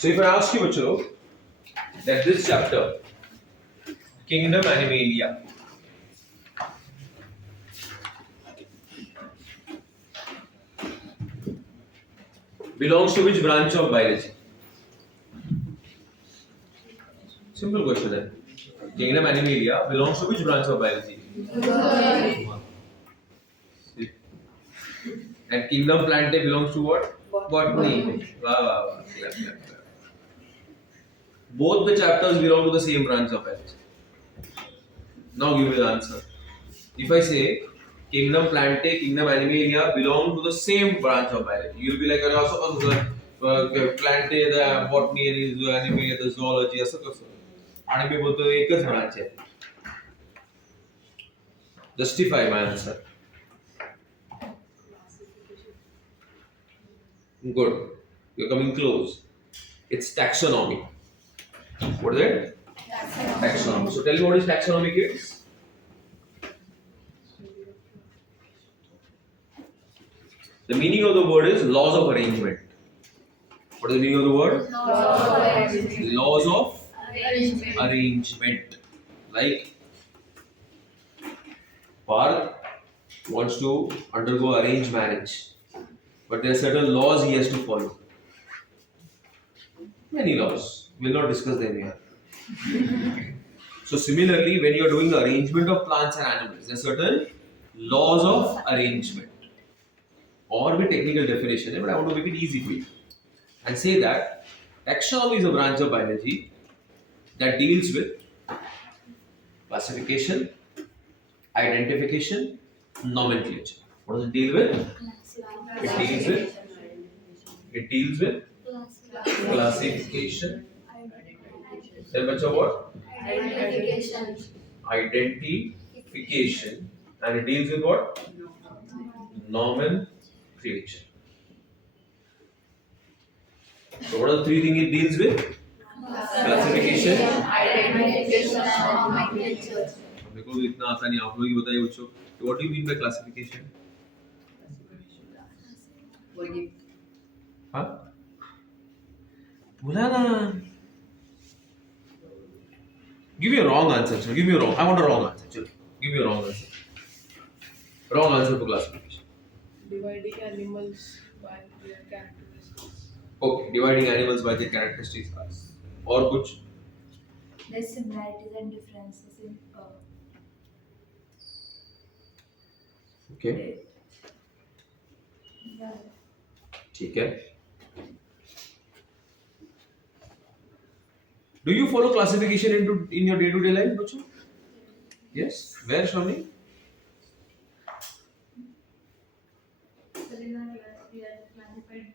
So if I ask you, bachcho, that this chapter, Kingdom Animalia, belongs to which branch of biology? Simple question then. Kingdom Animalia belongs to which branch of biology? And Kingdom Plantae belongs to what? Botany. Wow, wow, wow. Clap, clap, clap. Both the chapters belong to the same branch of biology. Now give me the answer. If I say Kingdom Plantae, Kingdom Animalia belong to the same branch of biology, you'll be like, Plantae, the botany, and Animalia, the zoology, असं कसं? आणि मी बोलतो एकच branch आहे. Justify my answer. Good. You're coming close. It's taxonomy. What is it? Taxonomy. So tell me what is taxonomy, kids? The meaning of the word is laws of arrangement. What is the meaning of the word? Laws of arrangement. Like Parth wants to undergo arranged marriage, but there are certain laws he has to follow. Many laws. We will not discuss them here. So similarly, when you are doing the arrangement of plants and animals, there are certain laws of arrangement. Or with technical definition, but I want to make it easy for you. And say that taxonomy is a branch of biology that deals with classification, identification, nomenclature. What does it deal with? It deals with classification. Then what? Identification. And it deals with what? Nomenclature. So what are the three things it deals with? Classification, identification, and nomenclature. Because इतना आसान नहीं आप लोग ही बताइए बच्चों. What do you mean by classification? हाँ? बोला ना. Give me a wrong answer. Give me a wrong. I want a wrong answer. Give me a wrong answer. Wrong answer for classification. Dividing animals by their characteristics. Okay, dividing animals by their characteristics. Or कुछ? There's similarities and differences in Okay. ठीक है. Do you follow classification in your day-to-day life, बच्चों? Yes. Where, Shravani? In our class, we are classified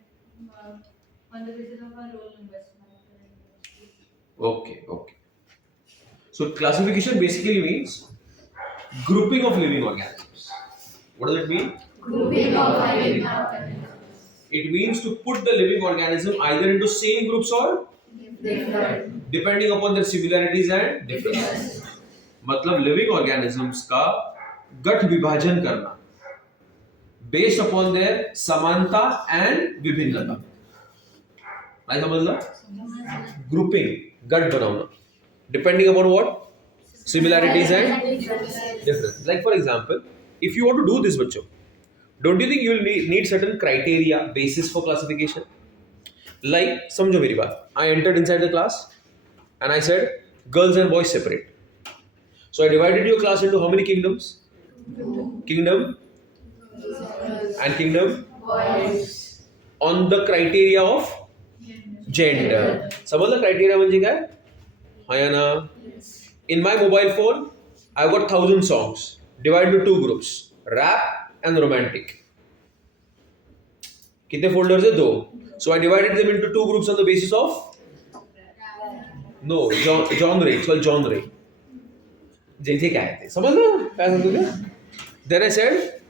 on the basis of our roll numbers. Okay. So classification basically means grouping of living organisms. What does it mean? grouping of living organisms. It means to put the living organism either into same groups or Different. depending upon their similarities and differences. मतलब living organisms का गठ विभाजन करना based upon their समानता and विभिन्नता. नहीं समझला? Grouping, गठ banana. Depending upon what? Similarities and differences. Like for example, if you want to do this, bachcho, don't you think you will need certain criteria, basis for classification? Like, समझो मेरी बात. I entered inside the class and I said girls and boys separate. So I divided your class into how many kingdoms? Kingdom and kingdom Boys. on the criteria of gender. समझ लो criteria म्हणजे काय? हाँ या ना? In my mobile phone, I've got 1,000 songs divided into two groups, rap and romantic. कितने folders है? 2. So I divided them into two groups on the basis of genre. It's called genre. जैसे क्या है? समझ लो क्या समझोगे? Then I said,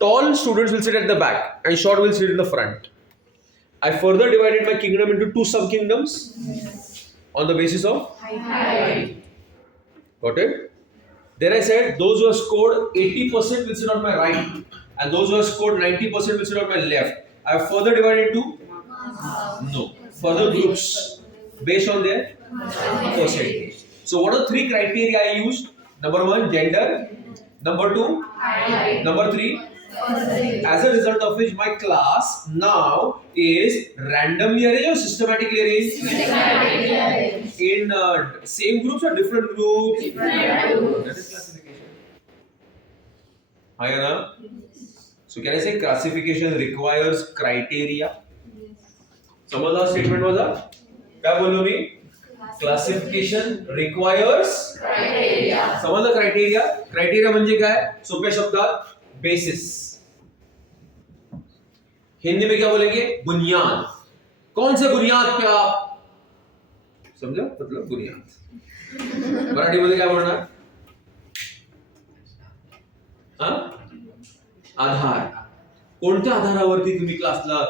tall students will sit at the back and short will sit in the front. I further divided my kingdom into two sub-kingdoms on the basis of Height. Got it? Then I said those who have scored 80% will sit on my right and those who have scored 90% will sit on my left. I have further divided into? No. further groups based on their percentage. So what are the three criteria I used? Number one, gender. Number two, number three, as a result of which my class now is randomly arranged or systematically arranged? Systematically arranged. In same groups or different groups? Different groups. That is classification. Hi, Anna. So can I say classification requires criteria? समझा statement माझा? क्या बोललो मी? Classification requires criteria. समजलं criteria? Criteria म्हणजे काय? सोप्या शब्दात बेसिस. हिंदी में क्या बोलेंगे? बुनियाद. कौन से बुनियाद पे आप समझा? मतलब बुनियाद. मराठी मध्ये काय बोलणार? आधार. कोणत्या आधारावरती तुम्ही क्लासला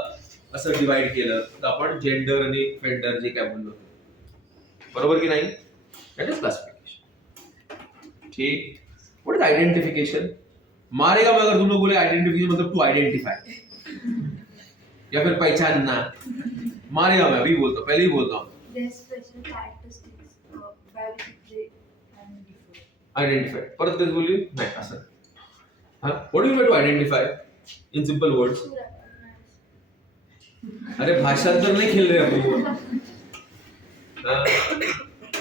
असं डिवाइड केलं तर आपण जेंडर आणि फेंडर जे काय बोललो बरोबर की नाही? That is classification. ठीक. What is identification? मारेगा मैं अगर तुम लोग बोले आइडेंटिफिकेशन मतलब टू आइडेंटिफाई या फिर पहचानना. मारेगा मैं अभी बोलता हूँ, पहले ही बोलता हूँ. special characteristics by which they identify. Identify. परत तेच बोलली नाही असं. What do you to identify in simple words? अरे भाषांतर नहीं खेल रहे अपन.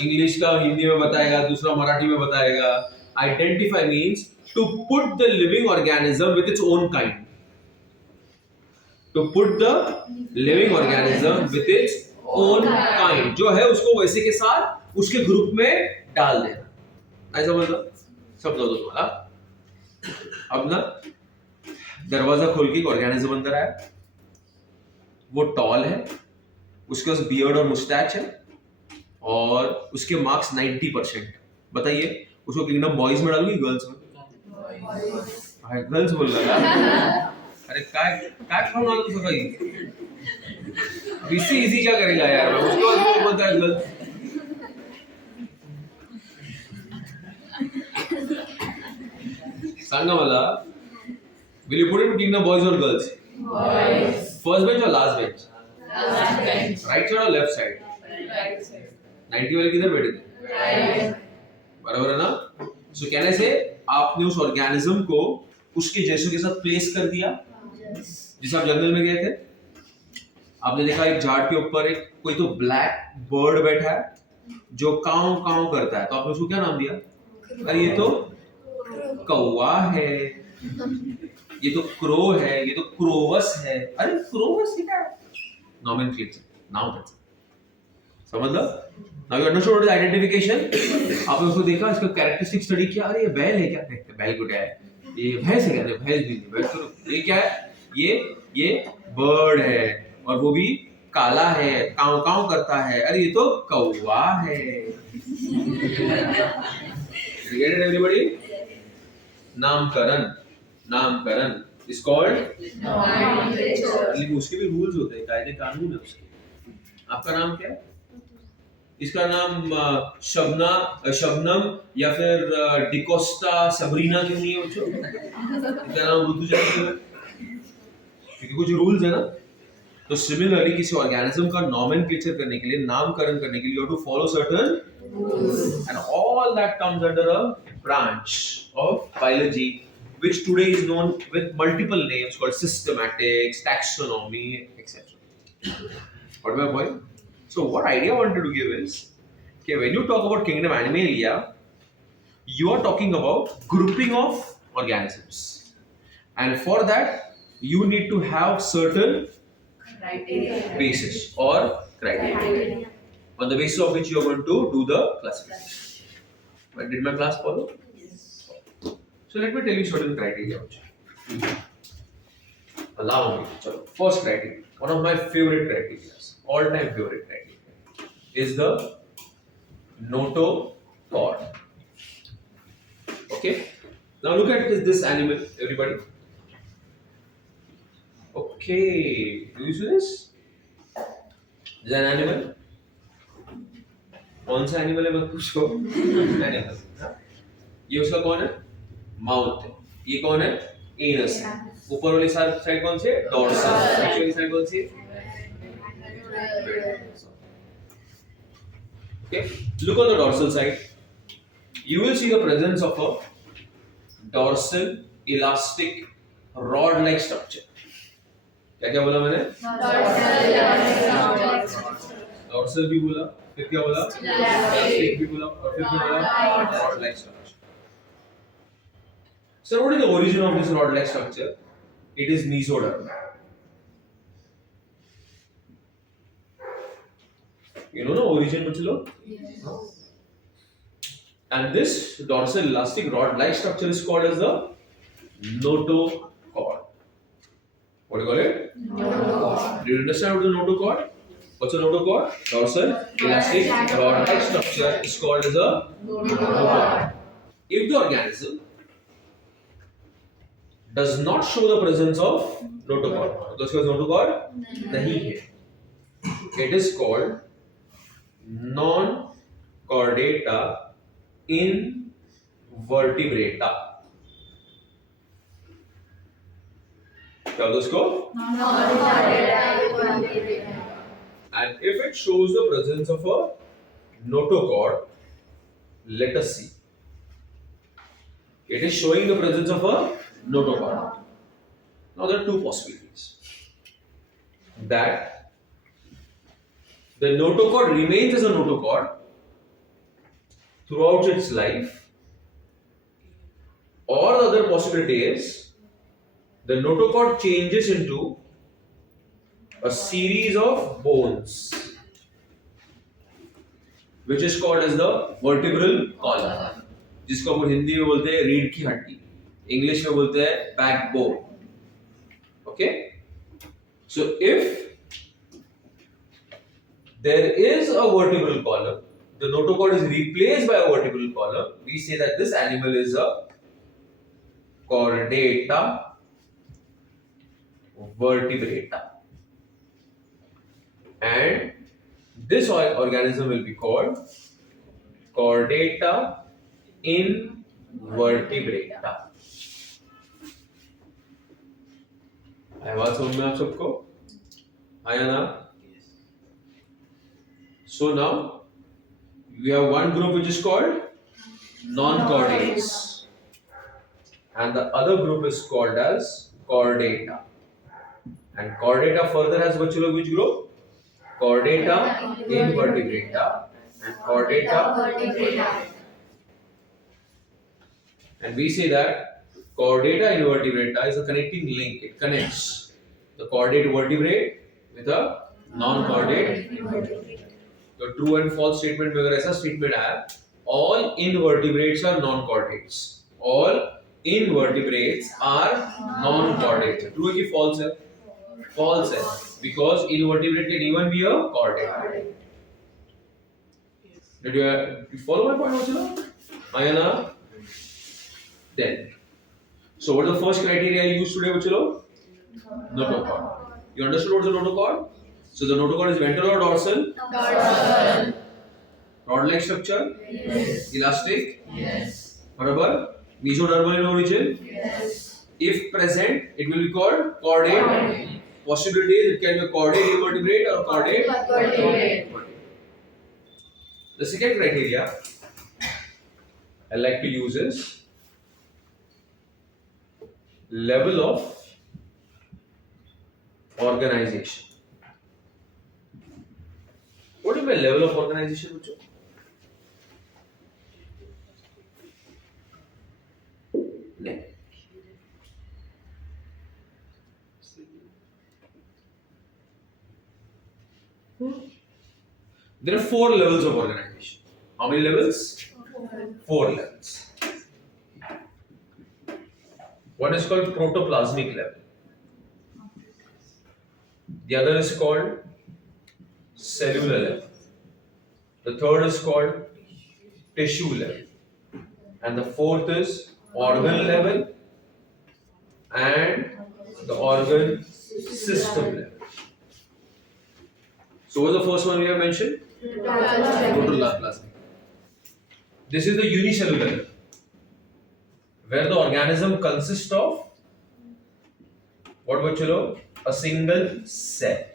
इंग्लिश का हिंदी में बताएगा, दूसरा मराठी में बताएगा. Identify means to put the living organism with its own kind. To put the living organism with its own kind. जो है उसको वैसे के साथ उसके ग्रुप में डाल देना. ऐसा मतलब समझो तो तुम्हारा. अब ना दरवाजा खोल के एक ऑर्गेनिज्म अंदर आया. वो टॉल है, उसके पास बियर्ड और मुस्टैच है और उसके मार्क्स 90%. बताइए उसको किंगडम बॉयज में डालूंगी गर्ल्स में? गर्ल्स बोल रहा. अरे काय काय खाऊन आलो तू सकाळी? इसी इजी क्या करेगा यार? उसके बाद वो बोलता है गर्ल्स. सांगा मला, will you put it in kingdom boys or girls? Boys. First bench or last bench? Last bench. Right side or left side? Right side. 90 वाले किधर बैठे थे? Right. बराबर है ना? So कहने से आपने उस ऑर्गेनिज्म को उसके जैसों के साथ प्लेस कर दिया. जैसे आप जंगल में गए थे, आपने देखा एक झाड़ के ऊपर एक कोई तो ब्लैक बर्ड बैठा है जो काऊ काऊ करता है. तो आपने उसको क्या नाम दिया? अरे ये तो कौवा है, ये तो क्रो है, ये तो क्रोवस है. अरे क्रोवस क्या है? नॉमेनक्लेचर. नाउ दैट्स समझ लो. Now you understood what is identification. आपने उसको देखा, इसका कैरेक्टरिस्टिक स्टडी किया. अरे ये बैल है क्या? बैल को क्या है? ये भैंस है क्या? भैंस भी नहीं. बैल तो ये क्या है? ये बर्ड है और वो भी काला है, काऊ काऊ करता है. अरे ये तो कौवा है. Get it everybody? नामकरण. नामकरण is called nomenclature. लेकिन उसके भी रूल्स होते हैं, कायदे कानून है उसके. आपका नाम क्या है? इसका नाम शबनम या फिर डिकोस्टा सबरीना क्यों नहीं है बच्चों? इसका नाम ऋतुजा क्यों है? क्योंकि कुछ रूल्स है ना. तो सिमिलरली किसी ऑर्गेनिज्म का नॉमेनक्लेचर करने के लिए, नामकरण करने के लिए, you have to follow certain rules. And all that comes under a branch of biology, which today is known with multiple names called systematics, taxonomy, etc. What my point? So what idea I wanted to give is, okay, when you talk about kingdom Animalia, you are talking about grouping of organisms, and for that you need to have certain basis or criteria, on the basis of which you are going to do the classification. But did my class follow? Yes. So let me tell you certain criteria. Allow me. So first criteria, one of my favorite criteria, all-time favorite criteria, is the notochord. Okay. Now look at this animal, everybody. Okay. Do you see this? This is an animal. कौन सा animal है मत पूछो. Animal. ये उसका कौन है? Mouth है. ये कौन है? एनस है. ऊपर वाली साइड कौन सी है? डॉर्सल. नीचे वाली साइड कौन सी है? Okay, look on the dorsal side. You will see the presence of a dorsal elastic rod-like structure. क्या क्या बोला मैंने? डॉर्सल भी बोला, फिर क्या बोला? इलास्टिक भी बोला, और फिर क्या बोला? रॉड-like structure. So what is the origin of this rod-like structure? It is mesoderm. You know the origin, bachlo? Yes. And this dorsal elastic rod-like structure is called as the notochord. What do you call it? Notochord. Do you understand what is a notochord? What's a notochord? Dorsal elastic rod-like structure is called as a notochord. If the organism does not show the presence of notochord, तो उसके पास notochord नहीं है, it is called non-chordata invertebrata. क्या होता है उसको? And if it shows the presence of a notochord, let us see. It is showing the presence of a notochord. Now there are two possibilities. That the notochord remains as a notochord throughout its life, or the other possibility is the notochord changes into a series of bones, which is called as the vertebral column, जिसको अपन हिंदी में बोलते हैं रीढ़ की हड्डी, English में बोलते हैं backbone. Okay, so if there is a vertebral column, the notochord is replaced by a vertebral column, we say that this animal is a chordata vertebrata, and this organism will be called chordata invertebrata. आया बात समझ में आप सबको? आया ना? So now we have one group which is called non-chordates, and the other group is called as chordata. And chordata further has which group? Chordata invertebrata and chordata vertebrata. And we say that chordata invertebrata is a connecting link. It connects the chordate vertebrate with a non-chordate invertebrate. तो true and false statement में अगर ऐसा statement आया, all invertebrates are non-chordates. All invertebrates are non-chordates. True है कि false है? False है, because invertebrate can even be a chordate. Did you follow my point, Vachana? Ayana? Then, so what is the first criteria I used today, Vachalo? Notochord. You understood what is the notochord? So the notochord is ventral or dorsal? Dorsal. Rod-like structure? Yes. Elastic? Yes. Barabar? Mesodermal in origin? Yes. If present, it will be called chordate. Possibilities, it can be a chordate invertebrate or chordate Vertebrate. The second criteria I like to use is level of organization. What do you mean level of organization, Mucho? There are 4 levels of organization. How many levels? 4 levels. One is called protoplasmic level. The other is called cellular level. The third is called tissue level. And the fourth is organ level and the organ system level. So what was the first one we have mentioned? Protoplasmic. This is the unicellular level, where the organism consists of what, Bachalo? A single cell.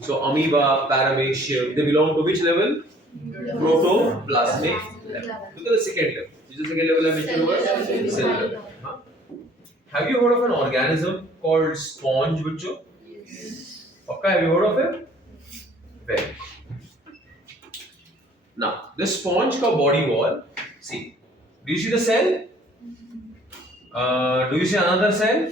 So amoeba, paramecium, they belong to which level? Protoplasmic level. Look at the second level. Which is the second level I mentioned over? Cellular. Huh? Have you heard of an organism called sponge, bachcho? Okay, have you heard of it? Very. Now, this sponge ka body wall, see, do you see the cell? Do you see another cell?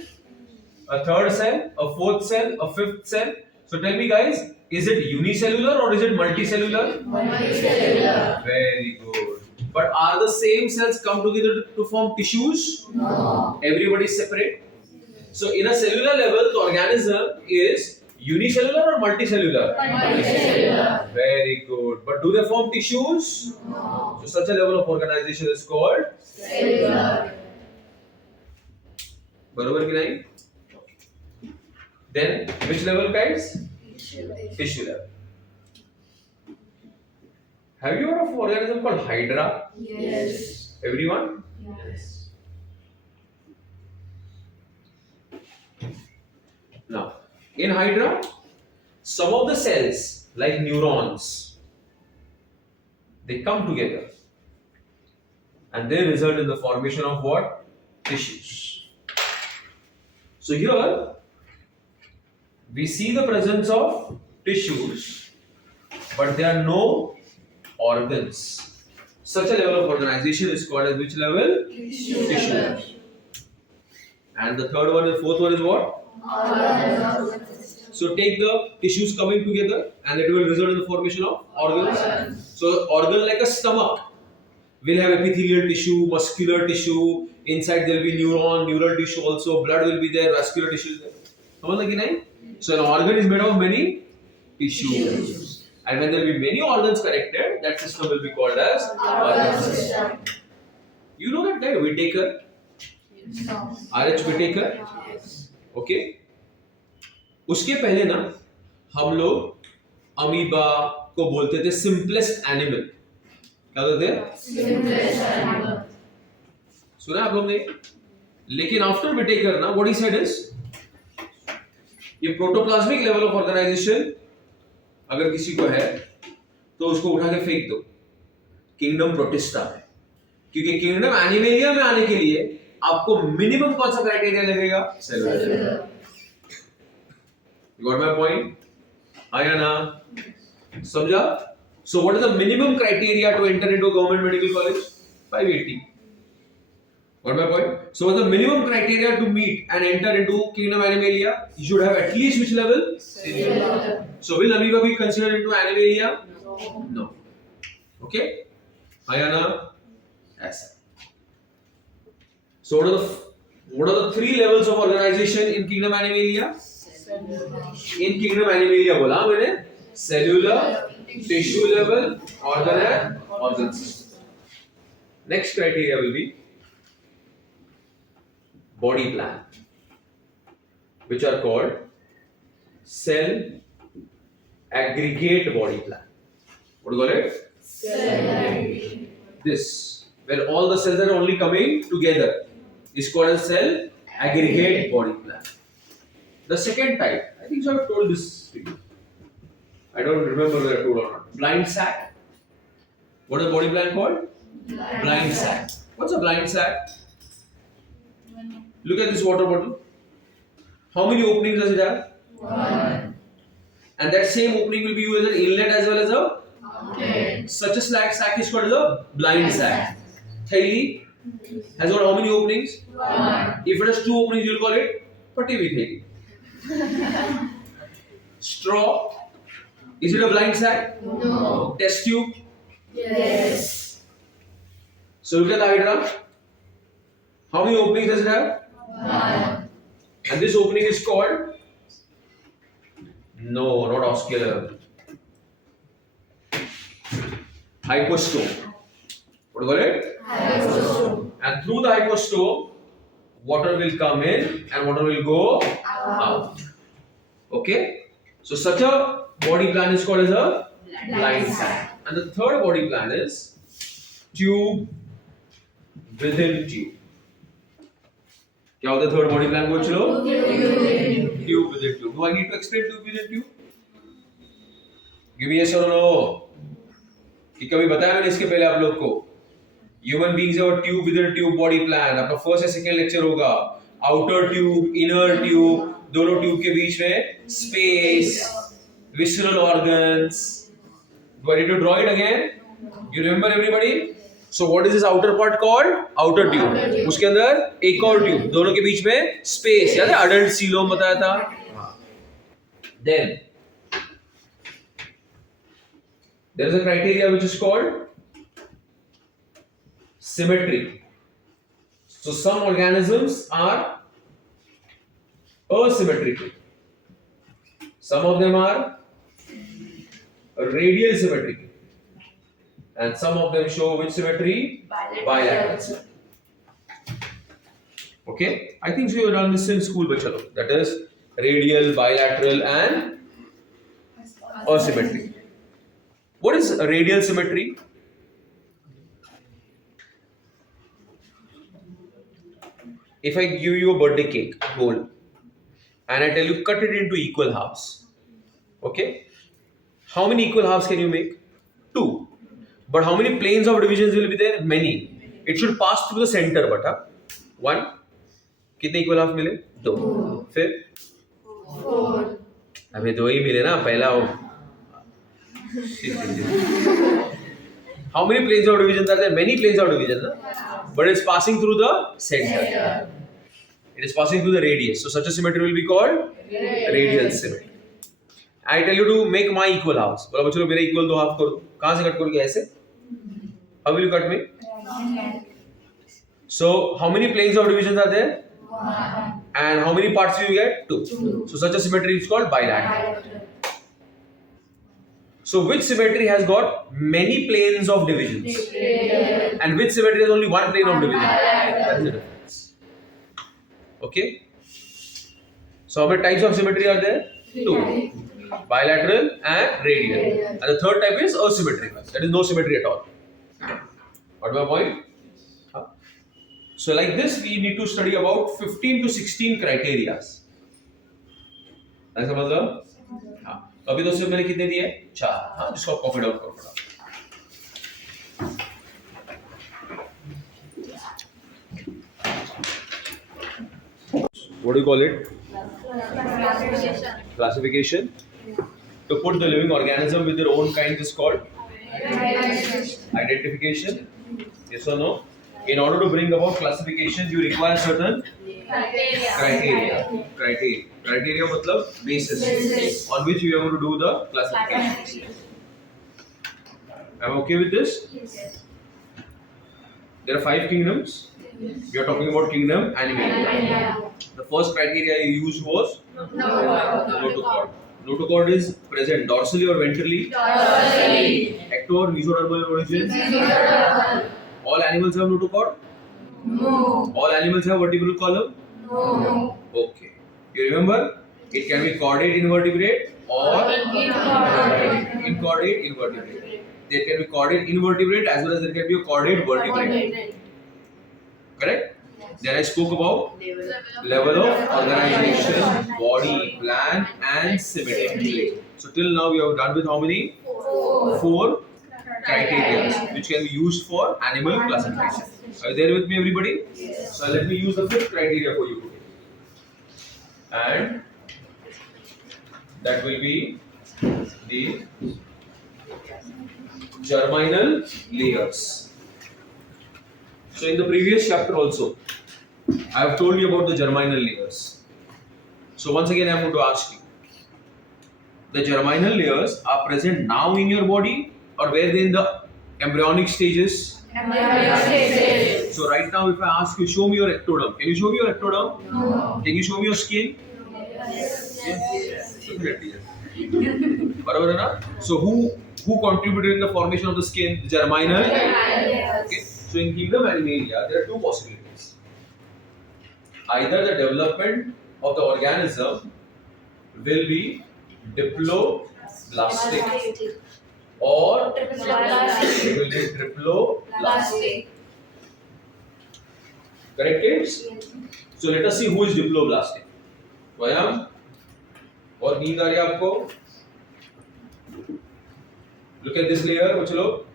A third cell? A fourth cell? A fifth cell? So tell me guys, is it unicellular or is it multicellular? Multicellular. Very good. But are the same cells come together to form tissues? No. Everybody is separate. So in a cellular level, the organism is unicellular or multicellular? Multicellular. Very good. But do they form tissues? No. So such a level of organization is called Cellular. बरोबर की नहीं? Then which level guys? Tissue level. Have you heard of an organism called Hydra? Yes. Everyone? Yes. Now, in Hydra, some of the cells, like neurons, they come together and they result in the formation of what? Tissues. So here, we see the presence of tissues, but there are no organs. Such a level of organization is called as which level? Tissue level. And the third one and fourth one is what? So take the tissues coming together and it will result in the formation of organs. So organ like a stomach will have epithelial tissue, muscular tissue, inside there will be neural tissue also, blood will be there, vascular tissue is there. समझ लगी नहीं? So an organ is made of many tissues. And when there will be many organs connected, that system will be called as organ system. You know that guy Whittaker? No. R.H. Whittaker? Okay? उसके पहले ना हम लोग amoeba को बोलते थे simplest animal. क्या बोलते थे? सुना आप लोग ने? लेकिन आफ्टर विटेकर ना व्हाट ही सेड इज ये प्रोटोप्लाज्मिक लेवल ऑफ ऑर्गेनाइजेशन अगर किसी को है तो उसको उठा के फेंक दो किंगडम प्रोटिस्टा में, क्योंकि किंगडम एनिमेलिया में आने के लिए आपको मिनिमम कौन सा क्राइटेरिया लगेगा? Cellular. You got my point? आया ना? समझा? So what is the minimum criteria to enter into a government medical college? 580. Got my point? So what's the minimum criteria to meet and enter into Kingdom Animalia? You should have at least which level? Cellular. So will amoeba be considered into Animalia? No. Okay? आया ना? ऐसा. So what are the three levels of organization in Kingdom Animalia? In Kingdom Animalia बोला मैंने cellular, tissue level, organ and organ system. Next criteria will be body plan, which are called cell aggregate body plan. What do you call it? Cell aggregate. This, where all the cells are only coming together, is called a cell aggregate body plan. The second type, I think so I have told this to you. I don't remember whether I told or not. Blind sac. What is the body plan called? Blind sac. What's a blind sac? Look at this water bottle. How many openings does it have? One. And that same opening will be used as an inlet as well as a Okay. such a sac is called a blind sac. Thaili has got how many openings? One. If it has two openings, you'll call it patti vi thaili. Straw. Is it a blind sac? No. Test tube. Yes. So look at the hydra. How many openings does it have? One. And this opening is called? No, not oscular. Hypostome. What do you call it? Hypostome. And through the hypostome, water will come in and water will go out. Okay? So such a body plan is called as a blind sac. And the third body plan is tube within tube. क्या होता है third body plan? बोल चलो. Tube within tube. Do I need to explain tube within tube? Give me yes और no कि कभी बताया मैंने इसके पहले आप लोग को ह्यूमन बीइंग्स और tube with tube body plan आपका फर्स्ट या सेकंड लेक्चर होगा आउटर ट्यूब इनर ट्यूब दोनों ट्यूब के बीच में space visceral organs. Do I need to draw it again? You remember everybody? So what is this outer part called? Outer tube. उसके अंदर एक और ट्यूब दोनों के बीच में स्पेस याद है अडल्ट सीलोम बताया था. Then there is a criteria which is called symmetry. So some organisms are asymmetrical. Some of them are radial symmetry and some of them show which symmetry bilateral symmetry. Okay, I think so you have done this in school but chalo that is radial bilateral and asymmetry. What is radial symmetry? If I give you a birthday cake whole and I tell you cut it into equal halves, okay, how many equal halves can you make? 2. But how many planes of divisions will be there? Many. It should pass through the center, but 1. कितने equal half मिले? 2. फिर 4. अबे 2 ही मिले ना पहला हो. How many planes of divisions are there? Many planes of division, na? But it's passing through the center. It is passing through the radius. So such a symmetry will be called radial symmetry. I tell you to make my equal halves. बोला चलो मेरे equal 2 half कर दो. कहाँ से cut करोगे ऐसे? How will you cut me? So how many planes of divisions are there? 1. And how many parts do you get? 2. So such a symmetry is called bilateral. So which symmetry has got many planes of divisions? And which symmetry has only one plane of division? That's the difference. Okay? So how many types of symmetry are there? 2. Bilateral and radial. And the third type is asymmetrical. That is no symmetry at all. Got my point? Huh? So like this we need to study about 15 to 16 criteria. ऐसा मतलब? हाँ. अभी तो सिर्फ मैंने कितने दिए? 4. हाँ, जिसको आप कॉपी डाउन करो. What do you call it? Classification. To put the living organism with their own kind is called identification. Yes or no? In order to bring about classification, you require certain criteria. Criteria मतलब basis on which you are going to do the classification. Am I okay with this? There are 5 kingdoms. We are talking about kingdom Animalia. The first criteria you used was notochord. Notochord is present dorsally or ventrally? Dorsally. Ecto or mesodermal origin? Mesodermal. All animals have notochord? No. All animals have vertebral column? No. Okay. You remember? It can be chordate invertebrate or inchordate invertebrate. There can be chordate invertebrate as well as there can be a chordate vertebrate. Correct? Then I spoke about level of organization, body, plan and symmetry. So till now we have done with how many? 4 criteria which can be used for animal classification. Are you there with me everybody? Yes. So let me use the 5th criteria for you today. And that will be the germinal layers. So in the previous chapter also, I have told you about the germinal layers. So once again I am going to ask you, the germinal layers are present now in your body or were they in the embryonic stages? Embryonic stages. So right now if I ask you, show me your ectoderm. Can you show me your ectoderm? No. Can you show me your skin? Yes. Definitely. बराबर है ना? So who contributed in the formation of the skin? The germinal. Okay. So in kingdom Animalia, there are 2 possibilities. Either the development of the organism will be diploblastic or it will be triploblastic. Correct kids? So let us see who is diploblastic. Swayam? और नींद आ रही है आपको? Look at this layer, bachalo.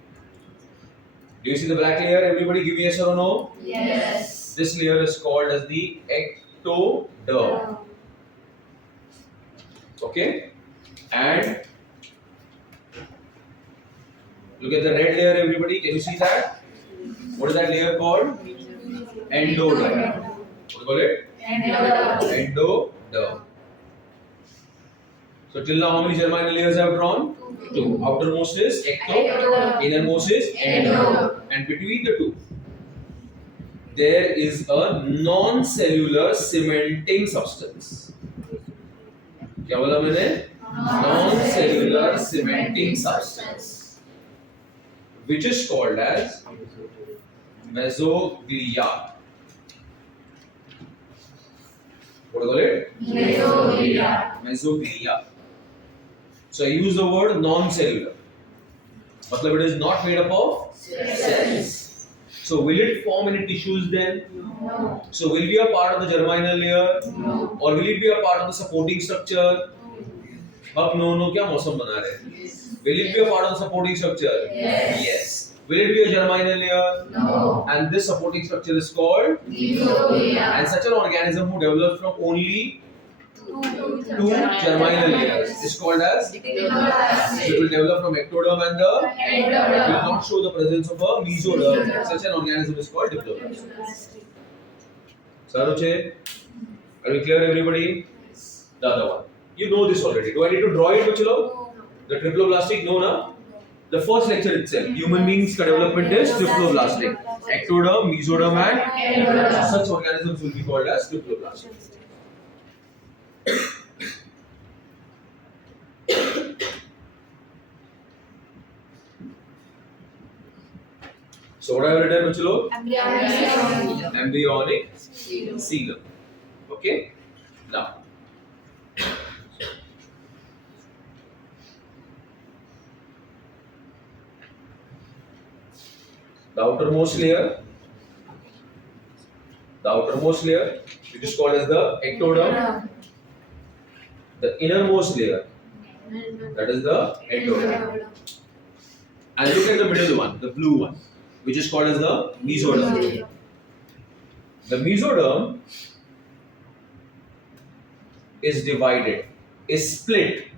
Do you see the black layer? Everybody give me yes or no? Yes. This layer is called as the ectoderm. Okay? And look at the red layer, everybody. Can you see that? What is that layer called? Endoderm. What do you call it? Endoderm. So till now, how many germinal layers I have drawn? Two. Outermost is ecto, innermost is endo. And between the two, there is a non-cellular cementing substance. क्या बोला मैंने? Non-cellular cementing substance, which is called as mesoglia. What do you call it? Mesoglia. Mesoglia. So I use the word non-cellular. मतलब it is not made up of cells. So will it form any tissues then? No. So will it be a part of the germinal layer? No. Or will it be a part of the supporting structure? अब no क्या मौसम बना रहे हैं? Will it be a part of the supporting structure? Yes. Will it be a germinal layer? No. And this supporting structure is called? Mesoglia. And such an organism who develops from only two germinal layers is called as? So it will develop from ectoderm and the will not show the presence of a mesoderm. Such an organism is called diploblastic. Saruche, are we clear, everybody? The other one. You know this already. Do I need to draw it, Bachalo? The triploblastic, no, na? The first lecture itself, human beings' development is triploblastic. Ectoderm, mesoderm, and such organisms will be called as triploblastic. So what I have written, Bachalo? Embryonic coelom. Okay. Now, the outermost layer, which is called as the ectoderm, the innermost layer, that is the endoderm, and look at the middle one, the blue one, which is called as the mesoderm. The mesoderm is split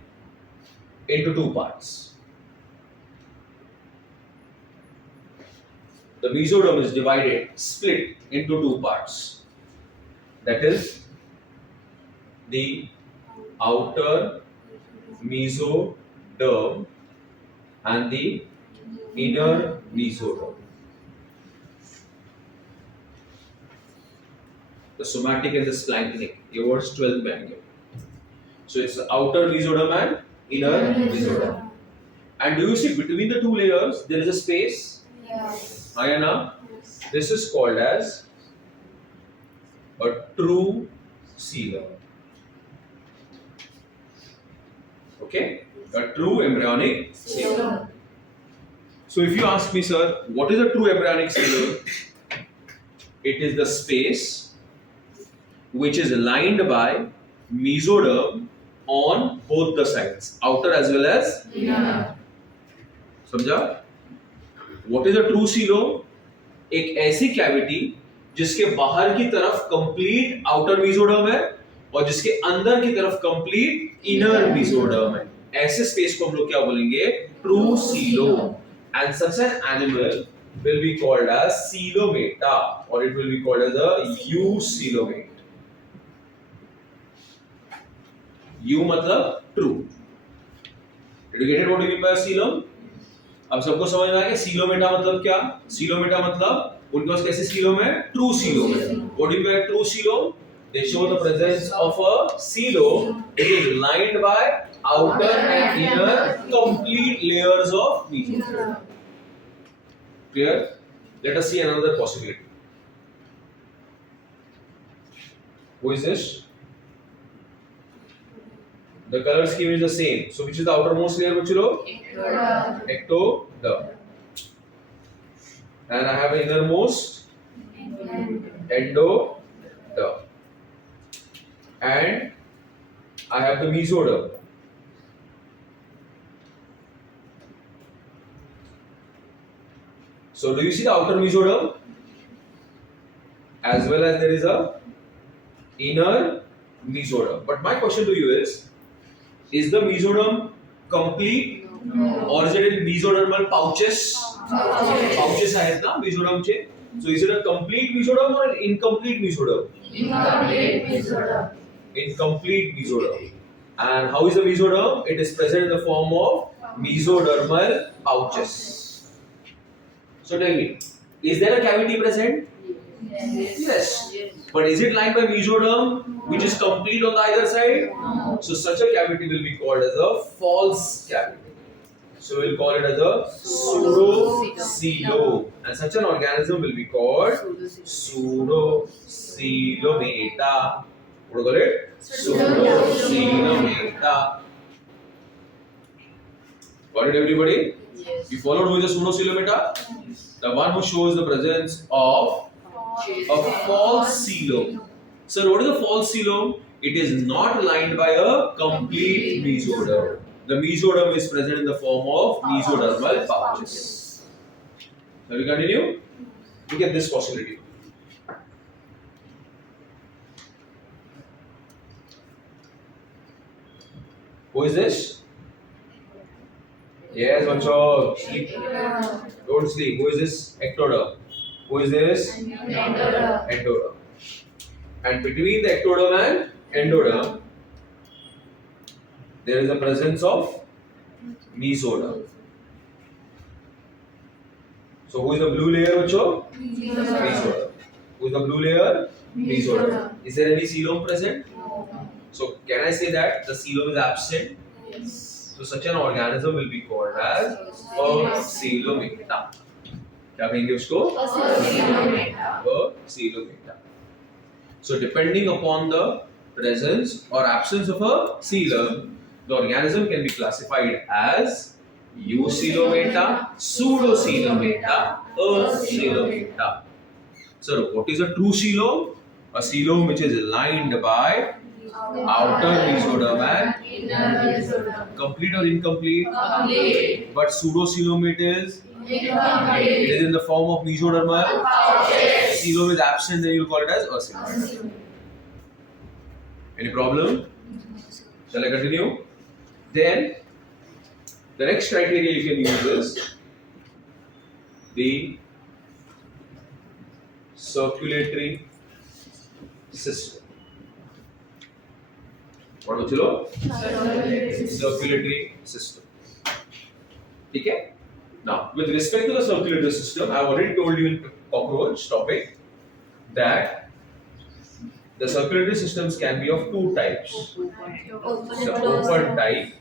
into two parts. The mesoderm is split into two parts. That is the outer mesoderm and the inner mesoderm. The somatic and the splanchnic. Your words 12 में. So it's the outer mesoderm and inner mesoderm. And do you see between the two layers there is a space? Yes. Ayana? This is called as a true coelom. Okay? A true embryonic coelom. So if you ask me, sir, what is a true embryonic coelom? It is the space which is lined by mesoderm on both the sides, outer as well as inner. समझा? What is a true coelom? एक ऐसी cavity जिसके बाहर की तरफ complete outer mesoderm है और जिसके अंदर की तरफ कंप्लीट इनर मेसोडर्म है. ऐसे स्पेस को हम लोग क्या बोलेंगे? True coelom. And such an animal will be called as coelomata, or it will be called as a eucoelomate. U मतलब true. Did you get it? What do you mean by coelom? अब सबको समझ में आ गया सीलोमेटा मतलब क्या? सीलोमेटा मतलब उनके पास कैसे सीलोम है? ट्रू सीलोम है. What do you mean by true coelom? They show the presence of a coelom. It is lined by outer and inner complete layers of mesoderm. Clear? Let us see another possibility. Who is this? The color scheme is the same. So which is the outermost layer, Bachalo? Ectoderm. And I have an innermost endoderm. And I have the mesoderm. So do you see the outer mesoderm? As well as there is a inner mesoderm. But my question to you is the mesoderm complete or is it in mesodermal pouches? Pouches आहेत ना mesoderm चे. So is it a complete mesoderm or an incomplete mesoderm? Incomplete mesoderm. Incomplete mesoderm. And how is the mesoderm? It is present in the form of mesodermal pouches. So tell me, is there a cavity present? Yes. But is it lined by mesoderm, which is complete on the either side? No. So such a cavity will be called as a false cavity. So we'll call it as a pseudocoelom. And such an organism will be called pseudocoelomata. What do you call it? Pseudocoelomata. Got it, everybody? Yes. You followed who is a pseudocoelomata? The one who shows the presence of a false coelom. So what is a false coelom? It is not lined by a complete mesoderm. The mesoderm is present in the form of mesodermal pouches. Shall we continue? Look at this possibility. Who is this? Yes, Vancho. Sleep. Don't sleep. Who is this? Ectoderm. Who is this? Endoderm. Endoderm. And between the ectoderm and endoderm, there is a presence of mesoderm. So who is the blue layer, Vancho? Mesoderm. Who is the blue layer? Mesoderm. Is there any coelom present? So can I say that the coelom is absent? So such an organism will be called as a coelomata. क्या कहेंगे उसको? A coelomata. So depending upon the presence or absence of a coelom, the organism can be classified as eucoelomata, pseudocoelomata, acoelomata. So what is a true coelom? A coelom which is lined by outer mesoderm and Inner mesoderm. complete or incomplete? Complete. But pseudocoelomate is it Incomplete. is in the form of mesodermal. Pouches. Coelom is absent, then you will call it as acoelom. Any problem? Shall I continue? Then the next criteria you can use is the circulatory system. What was it? Circulatory system. Okay? Now, with respect to the circulatory system, I have already told you in cockroach topic that the circulatory systems can be of two types: the open type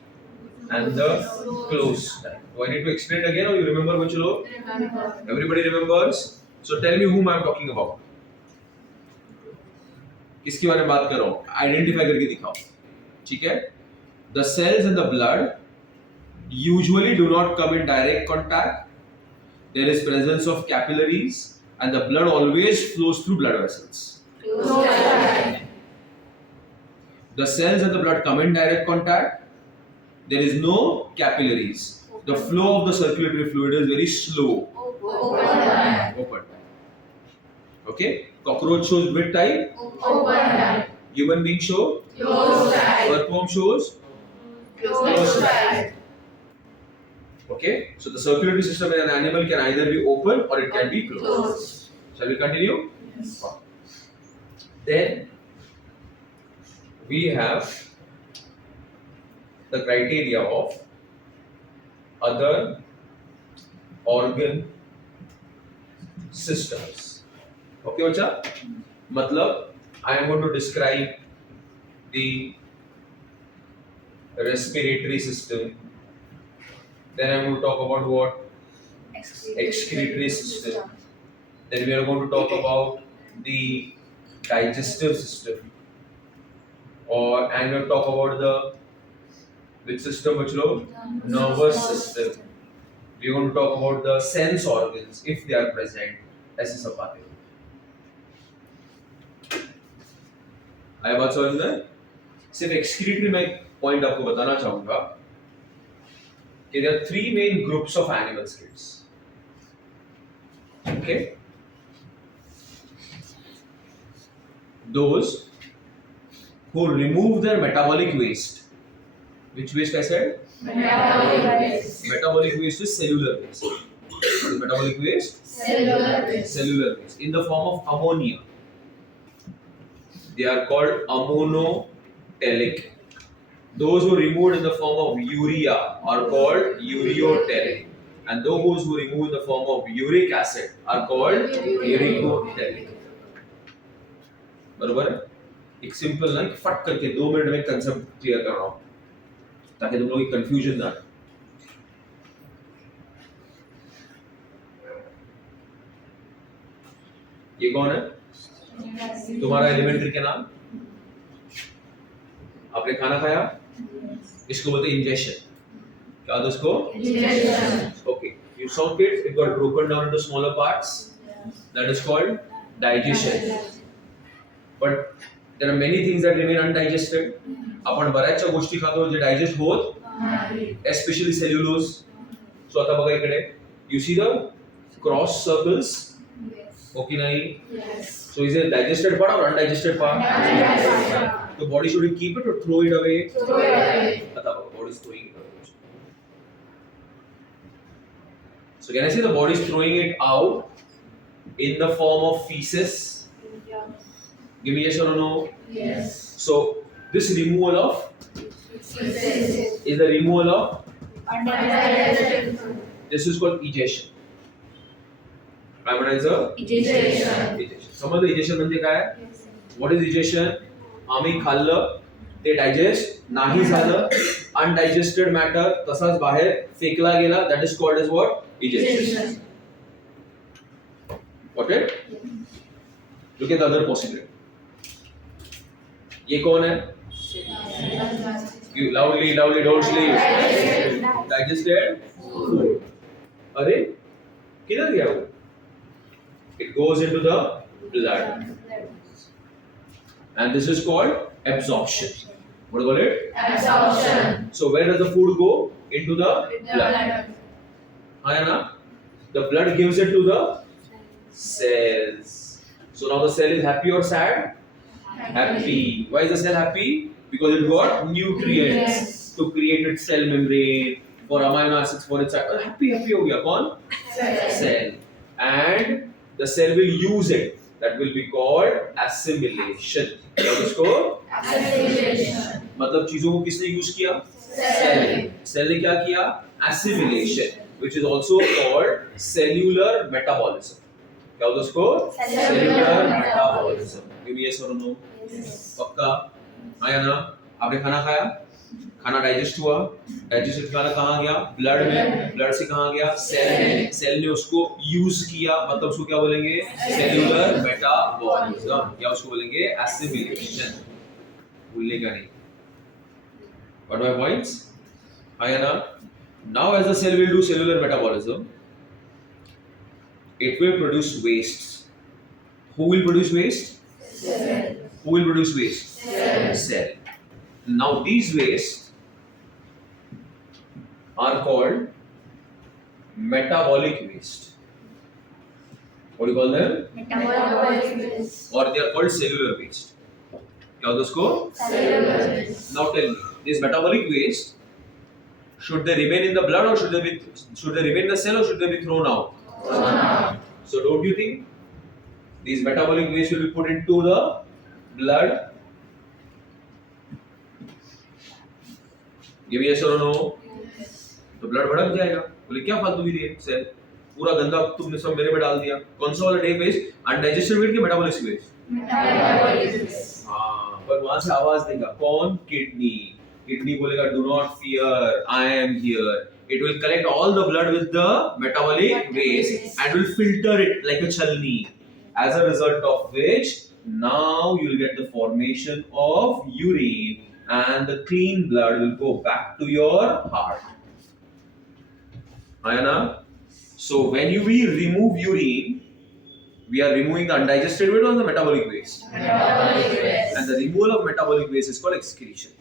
and the closed type. Do I need to explain it again, or you remember, Bachalo? Everybody remembers? So tell me whom I am talking about. किसके बारे में बात कर रहा हूँ? Identify करके दिखाओ. ठीक है? The cells in the blood usually do not come in direct contact. There is presence of capillaries and the blood always flows through blood vessels. The cells and the blood come in direct contact. There is no capillaries. The flow of the circulatory fluid is very slow. Open. Okay? Cockroach shows which type? Human being show? Earthworm shows? Closed type. Okay? So the circulatory system in an animal can either be open or it can be closed. Shall we continue? Yes. Then we have the criteria of other organ systems. Okay, bacha? Matlab, I am going to describe the respiratory system. Then I am going to talk about what? Excretory system. Then we are going to talk about the digestive system. Or I'm going to talk about the which system, which low? Nervous system. We are going to talk about the sense organs if they are present. ऐसे सब बातें. आया बात समझ में? सिर्फ excretory में एक point आपको बताना चाहूँगा कि there are three main groups of animal skids. Second, those who remove their metabolic waste. Which waste I said? Metabolic waste. Metabolic waste is cellular waste. What is metabolic waste? Cellular waste. Cellular waste in the form of ammonia. They are called ammonotelic. Those who removed in the form of urea are called ureotelic. And those who remove in the form of uric acid are called uricotelic. बरोबर है? एक simple ना फट करके 2 minute में concept clear कर रहा हूँ ताकि तुम लोग की कंफ्यूजन ना आए। ये कौन है? तुम्हारा एलिमेंट्री के नाम? आपने खाना खाया? इसको बोलते हैं इंजेक्शन। क्या होता है इसको? Ingestion. Okay. You saw kids, it got broken down into smaller parts. That is called digestion. But there are many things that remain undigested. आपण बऱ्याचशा गोष्टी खातो जे डायजेस्ट होत, especially cellulose. So आता बघा इकडे, you see the cross circles? Okay नाही? Yes. So is it digested part or undigested part? Undigested. The body should keep it or throw it away? Throw it away. आता बघा, body is throwing it away. So can I say the body is throwing it out in the form of feces? Give me yes or no. Yes. So this removal of Feces. is the removal of, Undigested food. this is called egestion. काय म्हणायचं? Egestion. Egestion. समजलं egestion म्हणजे काय? What is egestion? आम्ही खाल्लं, ते digest नाही झालं, अनडायजेस्टेड मॅटर तसाच बाहेर फेकला गेला, that is called as what? Egestion. Got it? Look at the other possibility. ये कौन है? You loudly, don't sleep. Digested food. अरे किधर गया वो? It goes into the blood, and this is called absorption. What do you call it? Absorption. So where does the food go? Into the blood. Blood. है ना? The blood gives it to the cells. So now the cell is happy or sad? Happy. Why is the cell happy? Because it got nutrients to create its cell membrane, for amino acids, for its happy हो गया कौन? Cell. And the cell will use it. That will be called assimilation. क्या उसको? Assimilation. मतलब चीजों को किसने use किया? Cell. Cell ने क्या किया? Assimilation, which is also called cellular metabolism. क्या होता है उसको? Cellular metabolism. Give me yes or no. Yes. पक्का? आया ना? आपने खाना खाया? खाना डाइजेस्ट हुआ, डाइजेस्टेड खाना कहाँ गया? ब्लड में, ब्लड से कहाँ गया? सेल में, सेल ने उसको यूज किया, मतलब उसको क्या बोलेंगे? सेल्यूलर मेटाबॉलिज्म, या उसको बोलेंगे एसिमिलेशन। भूलने का नहीं। Got my points? आया ना? Now as the cell will do cellular metabolism, it will produce wastes. Who will produce waste? Cell. Who will produce waste? Cell. Cell. Now these wastes are called metabolic waste. What do you call them? Metabolic waste. Or they are called cellular waste. क्या होता है उसको? Cellular waste. Now tell me, this metabolic waste, should they remain in the blood or should they remain in the cell or should they be thrown out? Thrown out. So don't you think these metabolic waste will be put into the blood? Give me yes or no. तो blood भड़क जाएगा। बोले क्या फालतू भी दिए cell, पूरा गंदा तुमने सब मेरे में डाल दिया। कौन सा वाला डे वेस्ट? अनडाइजेस्टेड वेस्ट कि मेटाबॉलिक वेस्ट? Metabolic waste. हाँ, पर वहां से आवाज देगा कौन? किडनी। किडनी बोलेगा do not fear, I am here. It will collect all the blood with the metabolic waste and will filter it like a chalni. As a result of which, now you will get the formation of urine and the clean blood will go back to your heart. Ayana? So when we remove urine, we are removing the undigested waste or the metabolic waste. Metabolic waste. And the removal of metabolic waste is called excretion.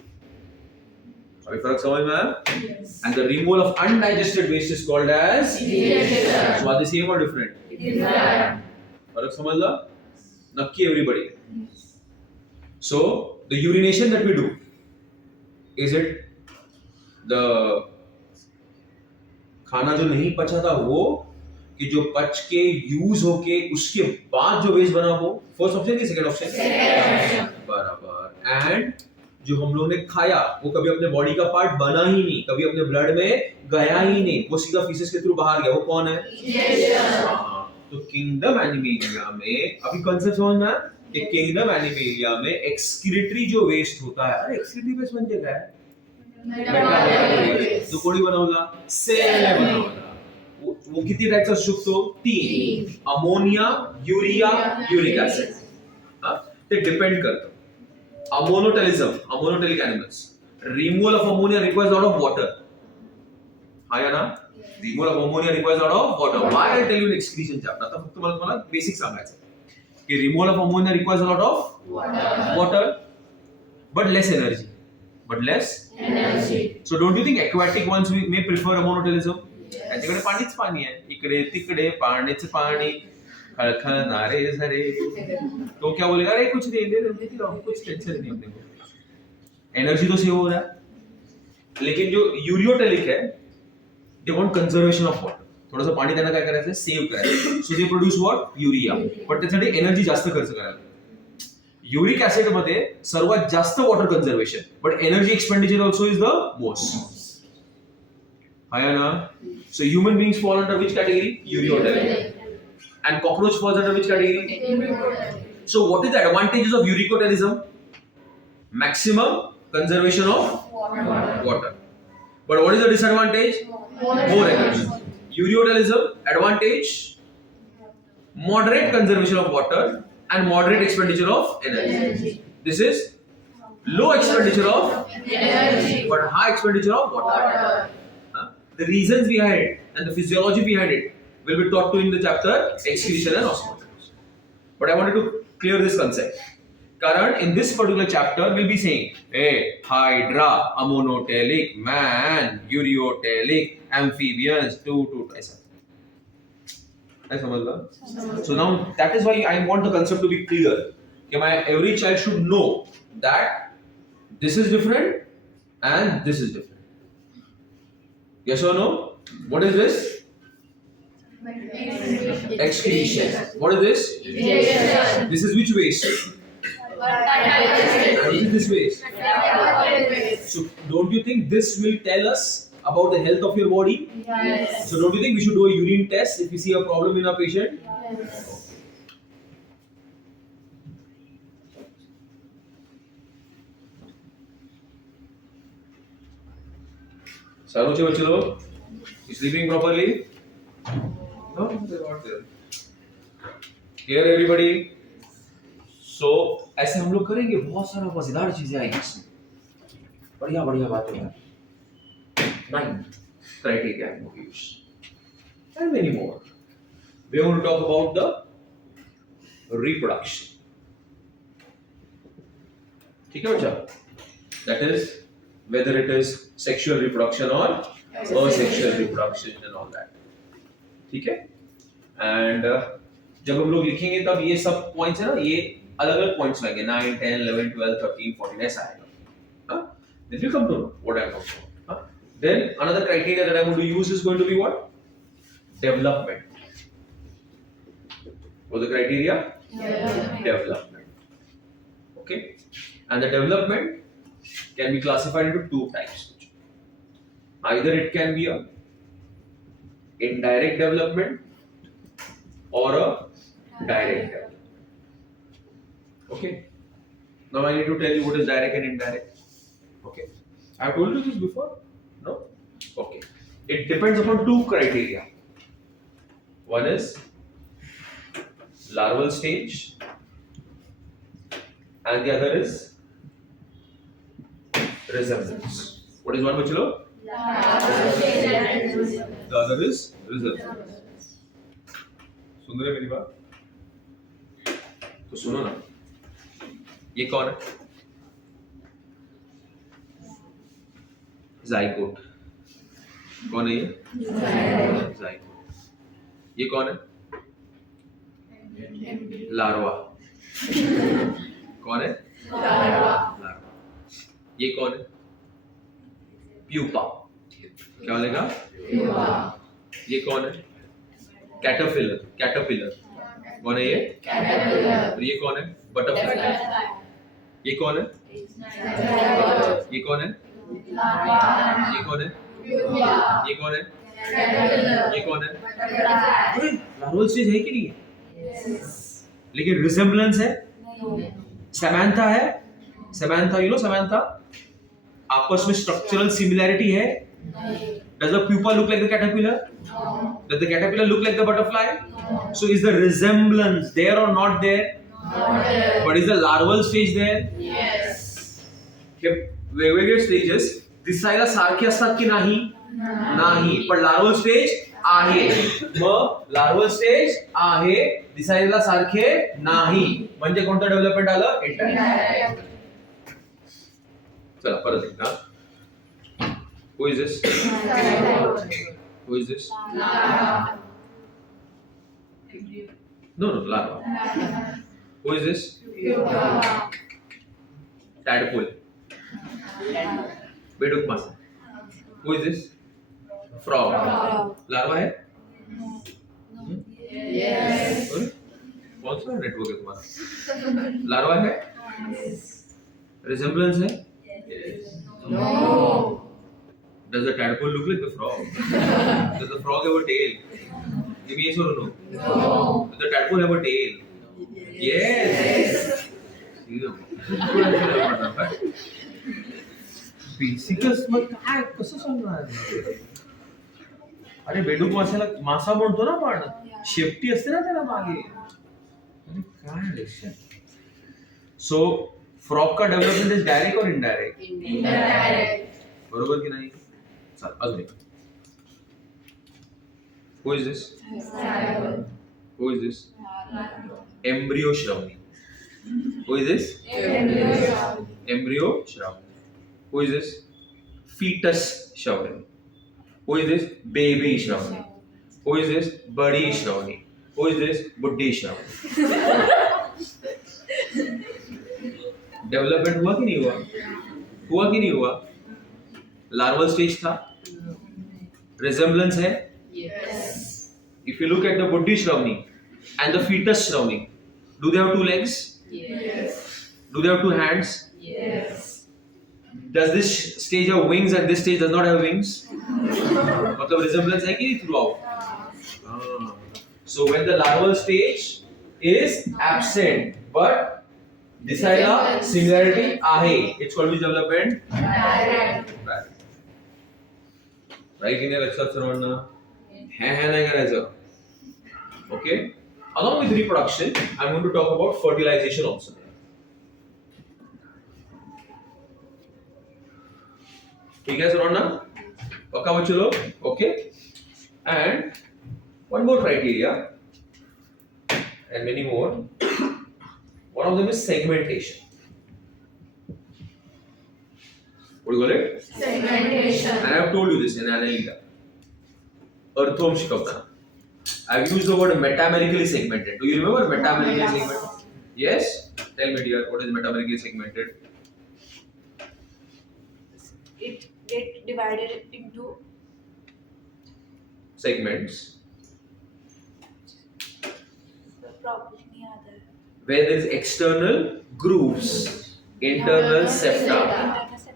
अभी फर्क समझ में आया? Yes. And the removal of undigested waste is called as Egestion. So are they same or different? फरक समजला नक्की everybody. So the urination that we do, is it the खाना जो नहीं पचा था वो, कि जो पच के यूज होके उसके बाद जो वेस्ट बना वो? फर्स्ट ऑप्शन कि सेकंड ऑप्शन? बराबर. एंड जो हम लोग ने खाया वो कभी अपने बॉडी का पार्ट बना ही नहीं, कभी अपने ब्लड में गया ही नहीं, वो सीधा फीसेस के थ्रू बाहर गया. वो कौन है? हाँ. तो किंगडम एनिमेलिया में अभी कॉन्सेप्ट समझना कि किंगडम एनिमेलिया में एक्सक्रीटरी जो वेस्ट होता है, अरे एक्सक्रीटरी वेस्ट म्हणजे काय? तो कोणी बनवला? सेलने बनवला. वो किती टाइप्स असू शकतो? 3. Ammonia, urea, uric acid. ते डिपेंड करतं. Ammonotelic animals. Removal of ammonia requires lot of water. हा या ना? Removal of ammonia requires lot of water. Why I tell you excretion chapter. आता फक्त मला तुम्हाला बेसिक सांगायचं की removal of ammonia requires lot of water but less energy. So don't you think aquatic ones we may prefer amonotelism? त्याच्याकडे पाणीच पाणी आहे, इकडे तिकडे पाणीच पाणी, खळखळणारे झरे. तो क्या बोलेगा? अरे कुछ नहीं, दे देती रहो, कुछ टेंशन नहीं अपने को, एनर्जी तो सेव हो रहा है. लेकिन जो यूरियोटेलिक है, they want conservation of water. थोडंसं पाणी त्यांना काय करायचं? सेव्ह करायचं. सो दे प्रोड्यूस व्हॉट? युरिया. पण त्यासाठी एनर्जी जास्त खर्च करायला. युरिक ऍसिड मध्ये सर्वात जास्त water conservation, but energy expenditure also is the most. है ना? So human beings fall under which category? Uriotellic. And cockroach falls under which category? So what is the advantages of uricotelism? Maximum conservation of water. But what is the disadvantage? More energy. Uriotelism advantage, moderate conservation of water and moderate expenditure of energy. This is low expenditure of energy but high expenditure of water. The reasons behind it and the physiology behind it will be taught to in the chapter excretion and osmosis. But I wanted to clear this concept. Karan, in this particular chapter, we'll be saying, hey, hydra, amonotelic, man, uriotelic, amphibians, two, ऐसा. So now that is why I want the concept to be clear. Every child should know that this is different and this is different. Yes or no? What is this? Excretion. What is this? This is which waste? What is this waste? So don't you think this will tell us about the health of your body? Yes. So don't you think we should do a urine test if we see a problem in a patient? Yes. Saruche बच्चे लोग, you sleeping properly? No, they're not there. Here everybody. So ऐसे हम लोग करेंगे, बहुत सारा मजेदार चीजें आएंगी इसमें, बढ़िया बढ़िया बातें हैं. 9 criteria of use and many more. We are going to talk about the reproduction. ठीक है बच्चा? That is whether it is sexual reproduction or asexual reproduction and all that. ठीक है? And जब हम लोग लिखेंगे तब ये सब points है ना, ये अलग अलग points आएंगे, 9, 10, 11, 12, 13, 14 ऐसा आएगा. Then you come to know what I'm talking about. Then another criteria that I'm going to use is going to be what? Development. What's the criteria? Development. Okay? And the development can be classified into 2 types. Either it can be a indirect development or a direct development. Okay? Now I need to tell you what is direct and indirect. Okay? I have told you this before? No? Okay. It depends upon 2 criteria. One is larval stage and the other is resemblance. What is one, Bachelo? The other is resemblance. सुन रहे मेरी बात? तो सुनो ना, ये कौन है? Zygote. कौन है ये? जाइगोट. ये कौन है? लार्वा। कौन है? लार्वा। ये कौन है? प्यूपा। क्या बोलेगा? प्यूपा। ये कौन है? कैटरपिलर। कैटरपिलर कौन है ये? कैटरपिलर। और ये कौन है? बटरफ्लाई। ये कौन है? ये कौन है? ये कौन है? ये कौन है? ये कौन है? लार्वल स्टेज है कि नहीं है? लेकिन रिसेम्बलेंस है। सैमांथा है। सैमांथा, यू नो सैमांथा, आपस में स्ट्रक्चरल सिमिलैरिटी है। Does the pupa look like the caterpillar? No. Does the caterpillar look like the butterfly? No. So is the resemblance there or not there? Not there. But is the larval stage there? Yes. वेगवेगळे stages दिसायला सारखे असतात की नाही? नाही. पण larval stage आहे. मग larval stage आहे, दिसायला सारखे नाही. म्हणजे कोणतं डेव्हलपमेंट आलं? इंटायरेक्ट. चला परत एकदा. Who is this? Who is this? No, larva. Who is this? Tadpole. बेडूक मासा. Who is this? Frog. Larva है? Yes. कौन सा नेटवर्क है तुम्हारा? लार्वा है? रिजेम्बलेंस है? No. Does the tadpole look like the frog? Does the frog have a tail? Give me yes or no? No. Does the tadpole have a tail? Yes. बेसिकच मग काय कसं सांगणार? अरे बेडूक माशाला मासा म्हणतो ना आपण, शेपटी असते ना त्याला मागे. अरे काय रिलेशन? सो फ्रॉग का डेव्हलपमेंट इज डायरेक्ट और इनडायरेक्ट? इनडायरेक्ट. बरोबर की नाही? चल अजून एक. Who is this? Who is this? Embryo Shravani. Who is this? Embryo Shravani. Who is this? Fetus Shravani. Who is this? Baby Shravani. Who is this? बड़ी श्रावणी. Who is this? बुड्ढी श्रावणी. डेवलपमेंट हुआ कि नहीं हुआ? हुआ कि नहीं हुआ? लार्वल स्टेज था, रिजेम्बलेंस है. If you look at the buddhi shravani and the fetus shravani, do they have two legs? Yes. Do they have two hands? Yes. Does this stage have wings and this stage does not have wings? मतलब resemblance है कि नहीं throughout? So when the larval stage is absent but दिसायला similarity आहे, it's called which development? Direct. Right in your लक्षात सर्वांना? है नाही करायचं. Okay? Along with reproduction, I'm going to talk about fertilization also. ठीक है सर्वांना? पक्का बच्चे लोग? Okay? And one more criteria and many more. One of them is segmentation. What do you call it? Segmentation. And I have told you this in Animalia. Earthworm शिकवताना. I've used the word metamerically segmented. Do you remember metamerically segmented? Yes? Tell me dear, what is metamerically segmented? It get divided into segments. Probably नहीं आता है. Where there is external grooves, internal septa,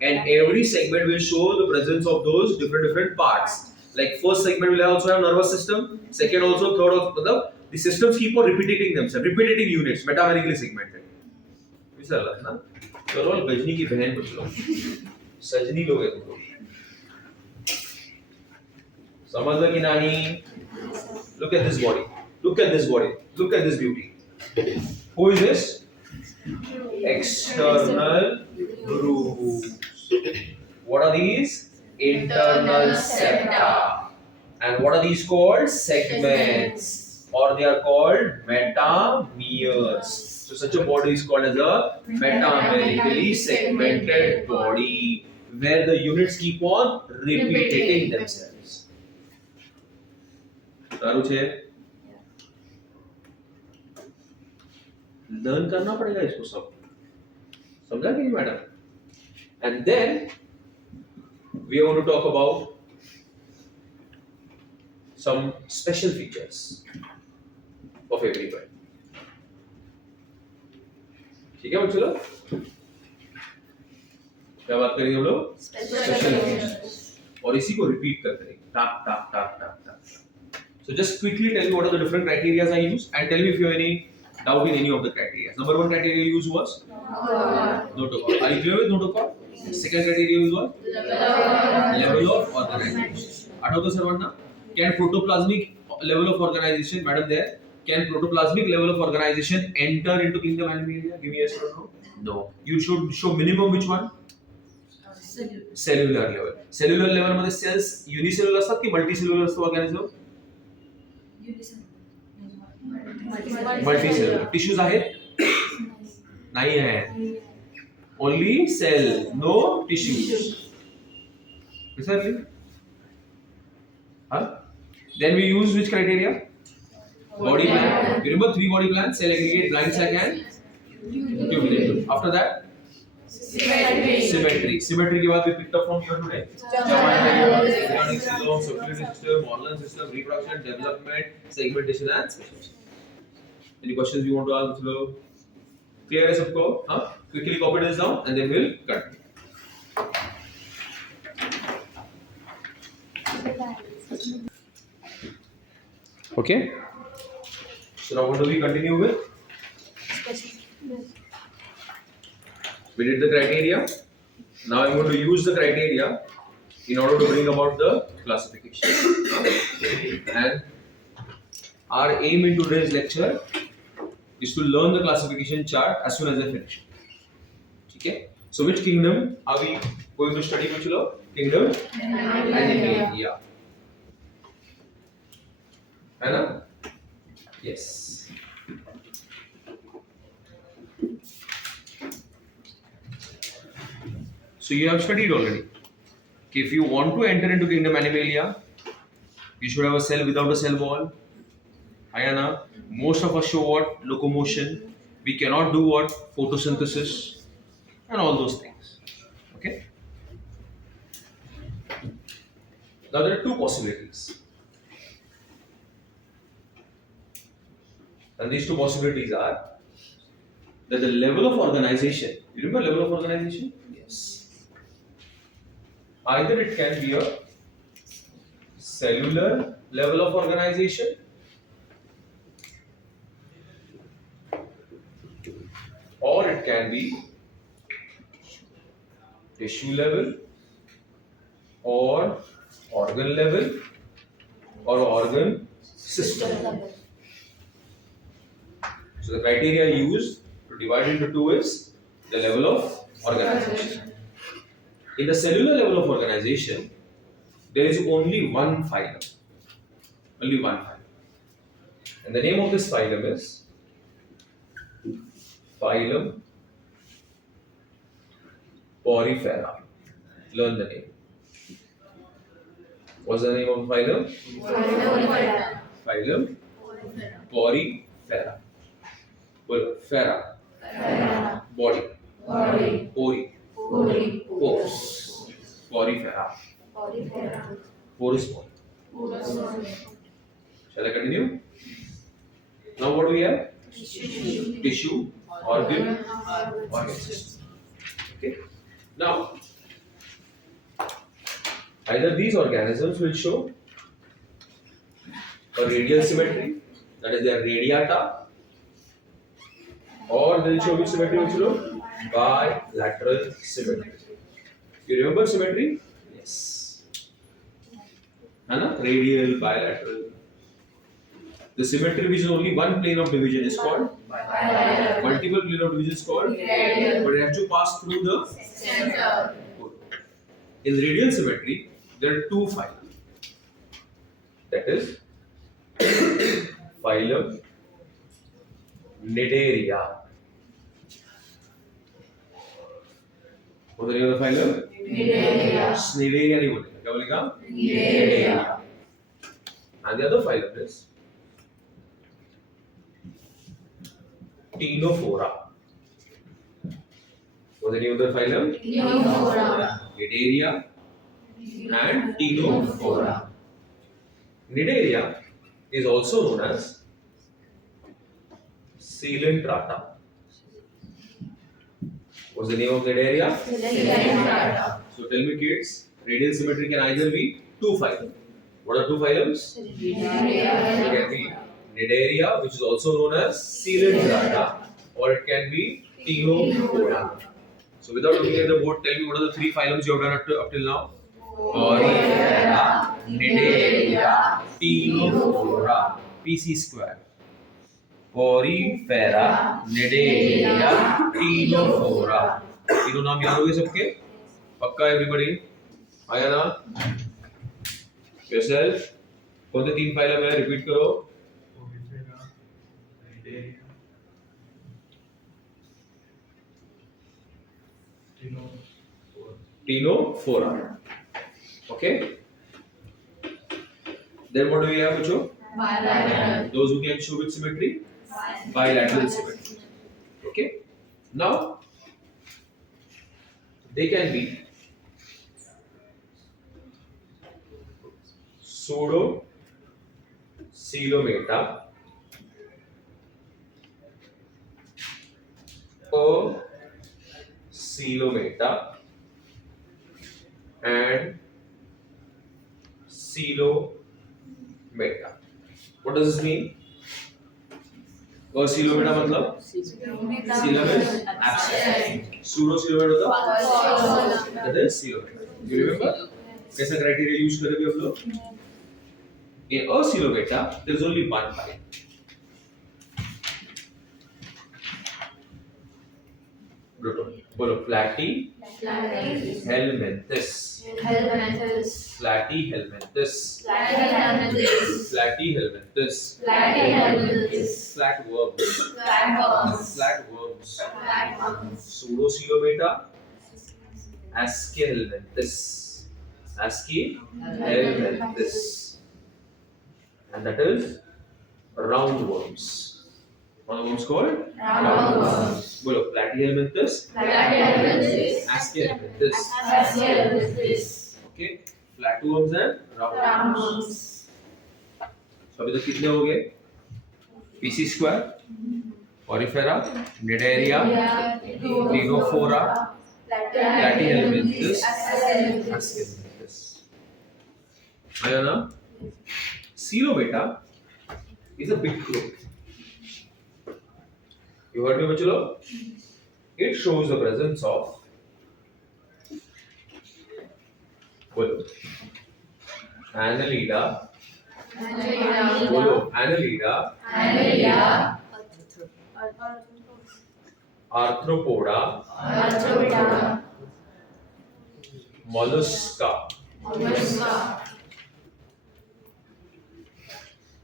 and every segment will show the presence of those different parts. Like first segment will also have nervous system, second also, third also. The systems keep on repeating themselves, repeating units, metamerically segmented. विसरला ना? तो role Ghazni की बहन कुछ लोग, सजनी लोग हैं तुम लोग. समझ कि नहीं? Look at this body. Look at this body. Look at this beauty. Who is this? External grooves. What are these? Internal septa. And what are these called? Segments. Or they are called metameres. So such a body is called as a metamerically segmented body, where the units keep on repeating themselves. સારું છે? Learn करना पड़ेगा इसको सब, समझा कि नहीं madam? And then we want to talk about some special features of everybody. ठीक है बच्चों लोग, क्या बात करेंगे हम लोग? स्पेशल फीचर्स, और इसी को रिपीट करते रहेंगे, top top top top top. So just quickly tell me what are the different criteria I use and tell me if you have any doubt in any of the criteria. Number one criteria you use was no to call. Are you clear with no to call? Second criteria you use what? Level of organization. आठवतो सर्वांना? Can protoplasmic level of organization, madam there? Can protoplasmic level of organization enter into kingdom Animalia? Give me yes or no. No. You should show minimum which one? Cellular level. Cellular level मध्ये cells unicellular असतात की multicellular असतो organism? Multicellular. Tissues आहेत? नाही आहे. Only cell, no tissues. Exactly. Huh? Then we use which criteria? Body plan. You remember 3 body plans: cell aggregate, blind sac, and tubulin. After that, symmetry. Symmetry के बाद we picked up from here today. Embryonic system, circulatory system, organ system, reproduction, development, segmentation, and speciation. Any questions you want to ask? So, clear है सबको? हाँ? Quickly copy this down and then we'll continue. Okay. So now what do we continue with? We did the criteria. Now I'm going to use the criteria in order to bring about the classification. And our aim in today's lecture is to learn the classification chart as soon as I finish. Okay. So which kingdom are we going to study, Kuchilo? Kingdom Animalia. है ना? Yes. So you have studied already. Okay, if you want to enter into kingdom Animalia, you should have a cell without a cell wall. Ayana, most of us show what? Locomotion. We cannot do what? Photosynthesis and all those things. Okay. Now there are two possibilities. And these two possibilities are that the level of organization, you remember level of organization? Yes. Either it can be a cellular level of organization or it can be tissue level or organ level or organ system. So the criteria used to divide into two is the level of organization. In the cellular level of organization, there is only one phylum. Only one phylum. And the name of this phylum is phylum Porifera. Learn the name. What's the name of the phylum? Phylum Porifera. Well, Fera. Body. Pori. Pores. Porifera. Porous body. Shall I continue? Now what do we have? Tissue, organ system. Okay. Now, either these organisms will show a radial symmetry, that is their radiata, or they'll show which symmetry will show? Bilateral symmetry. You remember symmetry? Yes. Anna? Radial, bilateral. The symmetry which is only one plane of division is called bilateral. Multiple plane of division is called radial. But it has to pass through the center. In radial symmetry, there are two phylum. That is phylum Nidaria. What's the name of the phylum? Nidaria. Snidaria नहीं बोलेगा, क्या बोलेगा? Nidaria. And the other phylum is Ctenophora. What's the name of the phylum? Ctenophora. Cnidaria and Ctenophora. Cnidaria is also known as Coelenterata. What's the name of Cnidaria? Ctenophora. So tell me kids, radial symmetry can either be two phylum. What are two phylums? It can be Cnidaria, which is also known as Coelenterata, or it can be Ctenophora. So without looking at the board, tell me what are the three phylums you have done up till now? Porifera, Cnidaria, Ctenophora. PC square. Porifera, Cnidaria, Ctenophora. तीनों नाम याद हो गए सबके? पक्का everybody? आया ना? Yourself? कौन से तीन फाइलम है? रिपीट करो. Ctenophora. Okay. Then what do we have, Ucho? Bilateral. Those who can show with symmetry? Bilateral symmetry. Okay. Now, they can be pseudo coelomata or coelomata and coelomata. What does this mean? Coelomata मतलब coelom is absent. Pseudo coelomata मतलब that is coelomata. You remember? कैसा criteria use करेंगे हम लोग? In coelomata, there is only one phylum. बोलो Platy helminthes. Platy helminthes. Platy helminthes. Flatworms. Pseudocoelomata. Asci helminthes. Asci helminthes. And that is roundworms. What are the worms called? Roundworms. Bolo, Platyhelminthes, Asci helminthes. Okay, flatworms and roundworms. So अभी तक कितने हो गए? PC square, Porifera, Cnidaria, Ctenophora, Platyhelminthes, Asci helminthes. Ayana, Coelomata is a big group. You heard me, Bachalo? It shows the presence of Annelida, Arthropoda, Mollusca,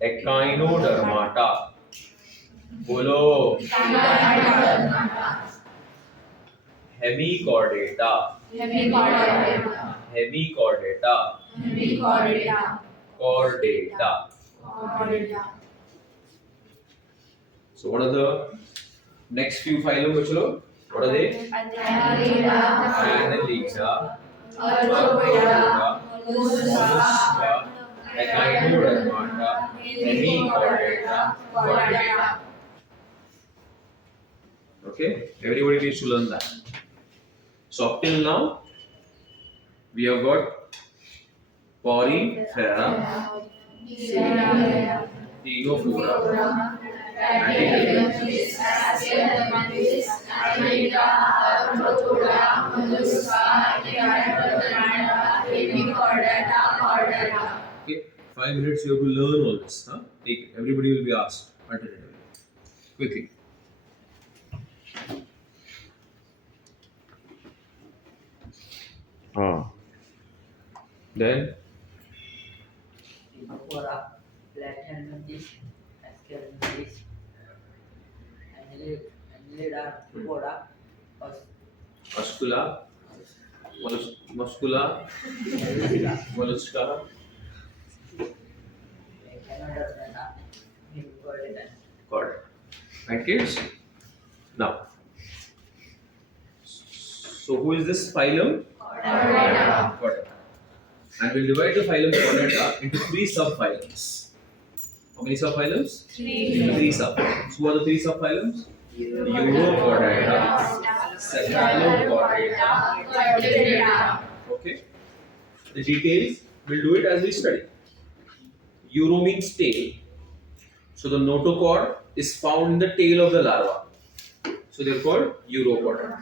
Echinodermata. बोलो Hemichordata. Chordata. So what are the next few phylum, Bachalo? What are they? Annelida, Arthropoda, Mollusca, Echinodermata, Hemichordata, Chordata. Okay, everybody needs to learn that. So up till now, we have got Porifera, Ctenophora, Okay, 5 minutes you have to learn all this. Huh? Take it. Everybody will be asked alternatively. Quickly. Then Ctenophora, Platyhelminthes, Asci helminthes, Annelida, Arthropoda, Muscula, Mollusca, Echinodermata, Hemichordata. Got it. Right, kids? Now, so who is this phylum? Chordata. And we'll divide the phylum Chordata into 3 subphylums. How many subphylums? 3 subphylums. Who are the 3 subphylums? Urochordata, Cephalochordata. Okay. The details, we'll do it as we study. Uro means tail. So the notochord is found in the tail of the larva. So they are called urochordata.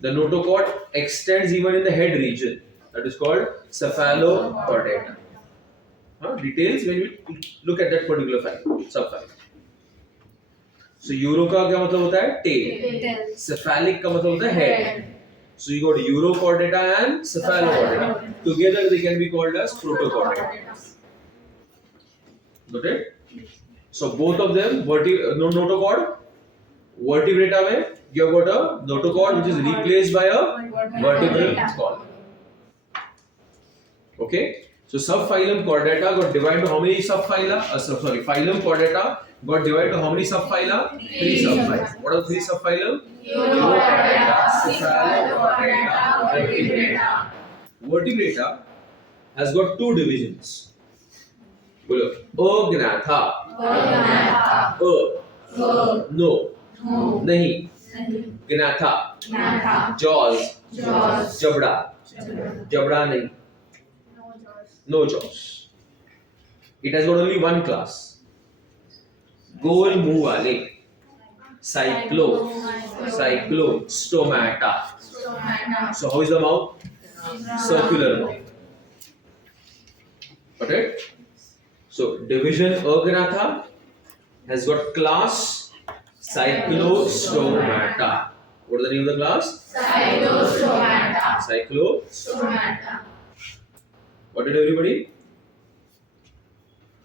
The notochord extends even in the head region. That is called cephalochordata. Details when we look at that particular subphylum. So uro का क्या मतलब होता है? Tail. Cephalic का मतलब होता है head. So you got urochordata and cephalochordata. Together they can be called as protochordata. Got it? So both of them notochord. Vertebrata में you have got a notochord which is replaced by a vertebral column. Okay. So subphylum Chordata got divided into how many subphyla? Phylum Chordata got divided into how many subphyla? 3 subphyla. What are the 3 subphylum? Urochordata, Cephalochordata, Vertebrata. Vertebrata has got 2 divisions. Agnatha. No. नहीं. Gnatha. Jaws. Jabda. Jabda नहीं. No jaws. It has got only one class. Goal मुंह वाले. Cyclostomata. So how is the mouth? Circular mouth. Got it? So division Agnatha has got class Cyclostomata. What is the name of the class? Cyclostomata. What did everybody?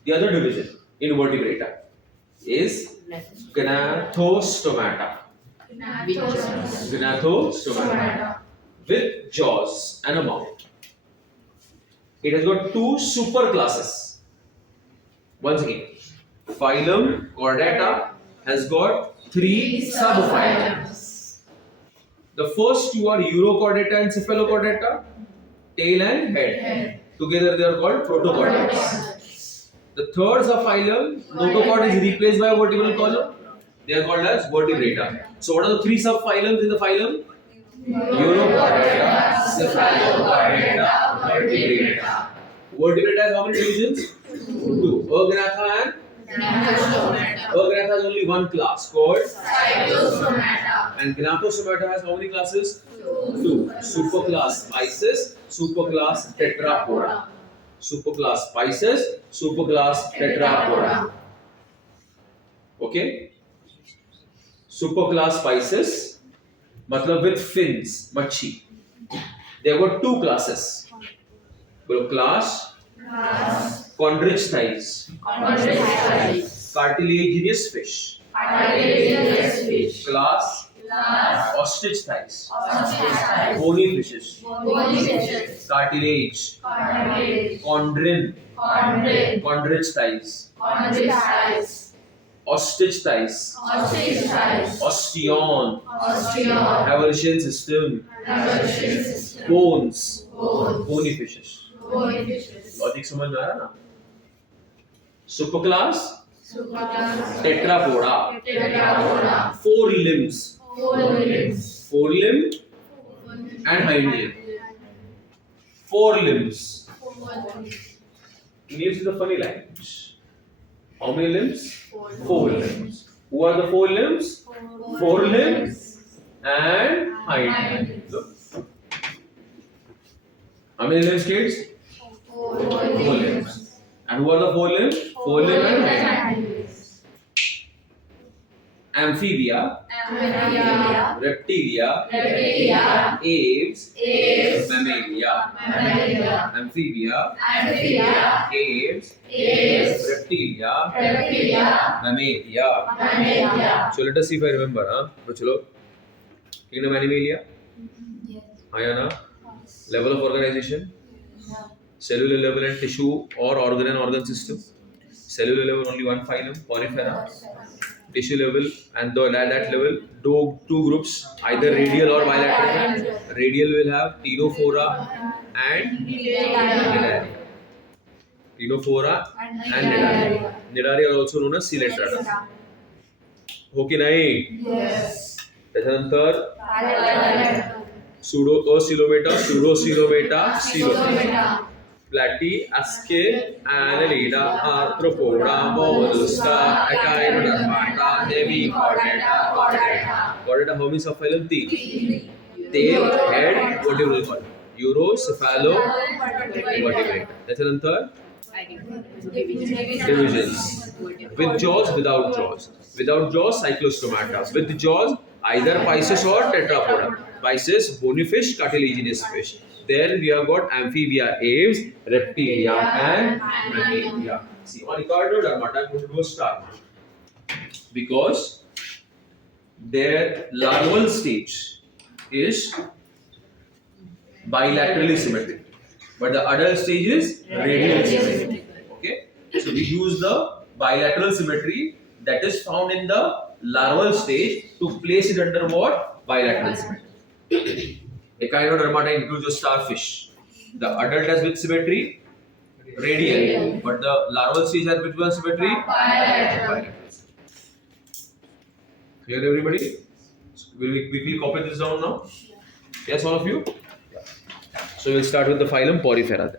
The other division in vertebrata is Gnathostomata. Gnathostomata with jaws and a mouth. It has got 2 super classes. Once again, phylum Chordata has got 3 subphylums. The first 2 are Urochordata and Cephalochordata, tail and head. Together they are called protochordates. The third subphylum, notochord is replaced by a vertebral column. They are called as vertebrata. So what are the 3 subphylums in the phylum? Urochordata, Cephalochordata, Vertebrata. Vertebrata has how many divisions? 2. Agnatha and Agnatha has only one class called Cyclostomata. And Gnathostomata has how many classes? 2. Superclass Pisces, superclass Tetrapoda. Superclass Pisces, superclass Tetrapoda. Okay? Superclass Pisces, मतलब with fins, मच्छी. They have got 2 classes. Class chondrichthyes, cartilaginous fish. Class ostrichthyes, bony fishes. Cartilage, chondrin, chondrichthyes. Ostrichthyes, osteon, Haversian system, bones, bony fishes. Logic समझ में आ रहा ना? Superclass Tetrapoda. 4 limbs. 4 limb and hind limb. 4 limbs. Names is a funny language. How many limbs? 4 limbs. Who are the 4 limbs? 4 limbs and hind limbs. Look. How many limbs, kids? 4 limbs. And who are the 4 limbs? 4 limbs and hind limbs. Amphibia, Reptilia, Aves, Mammalia. Amphibia, Aves, Reptilia, Mammalia. So let us see if I remember. Chalo. Kingdom Animalia. Ayana. Level of organization. Cellular level and tissue or organ and organ system. Cellular level only one phylum, Porifera. tissue level, and at that level, two groups, either radial or bilateral. Radial will have ctenophora and nidaria. Ctenophora and nidaria. Nidaria are also known as coelentera. हो की नाही? त्याच्यानंतर pseudocoelomata, coelomata, platy, ascale, annelida, arthropoda, mollusca, echinodermata, hemichordata, chordata. How many subphylum? 3. Tail, head, what do you call it? Urocephalovertebrate. त्याच्यानंतर divisions. With jaws, without jaws. Without jaws, cyclostomata. With jaws, either Pisces or tetrapoda. Pisces, bony fish, cartilaginous fish. There we have got amphibia, aves, reptilia, and mammalia. See, on Echinodermata, I'm going to do a star because their larval stage is bilaterally symmetric, but the adult stage is radially symmetric. Okay, so we use the bilateral symmetry that is found in the larval stage to place it under what? Bilateral symmetry. Echinodermata includes the starfish. The adult has which symmetry? Radial. But the larval stage has which one symmetry? Bilateral. Clear, everybody? Will we quickly copy this down now? Yes, all of you? Yeah. So we'll start with the phylum Porifera.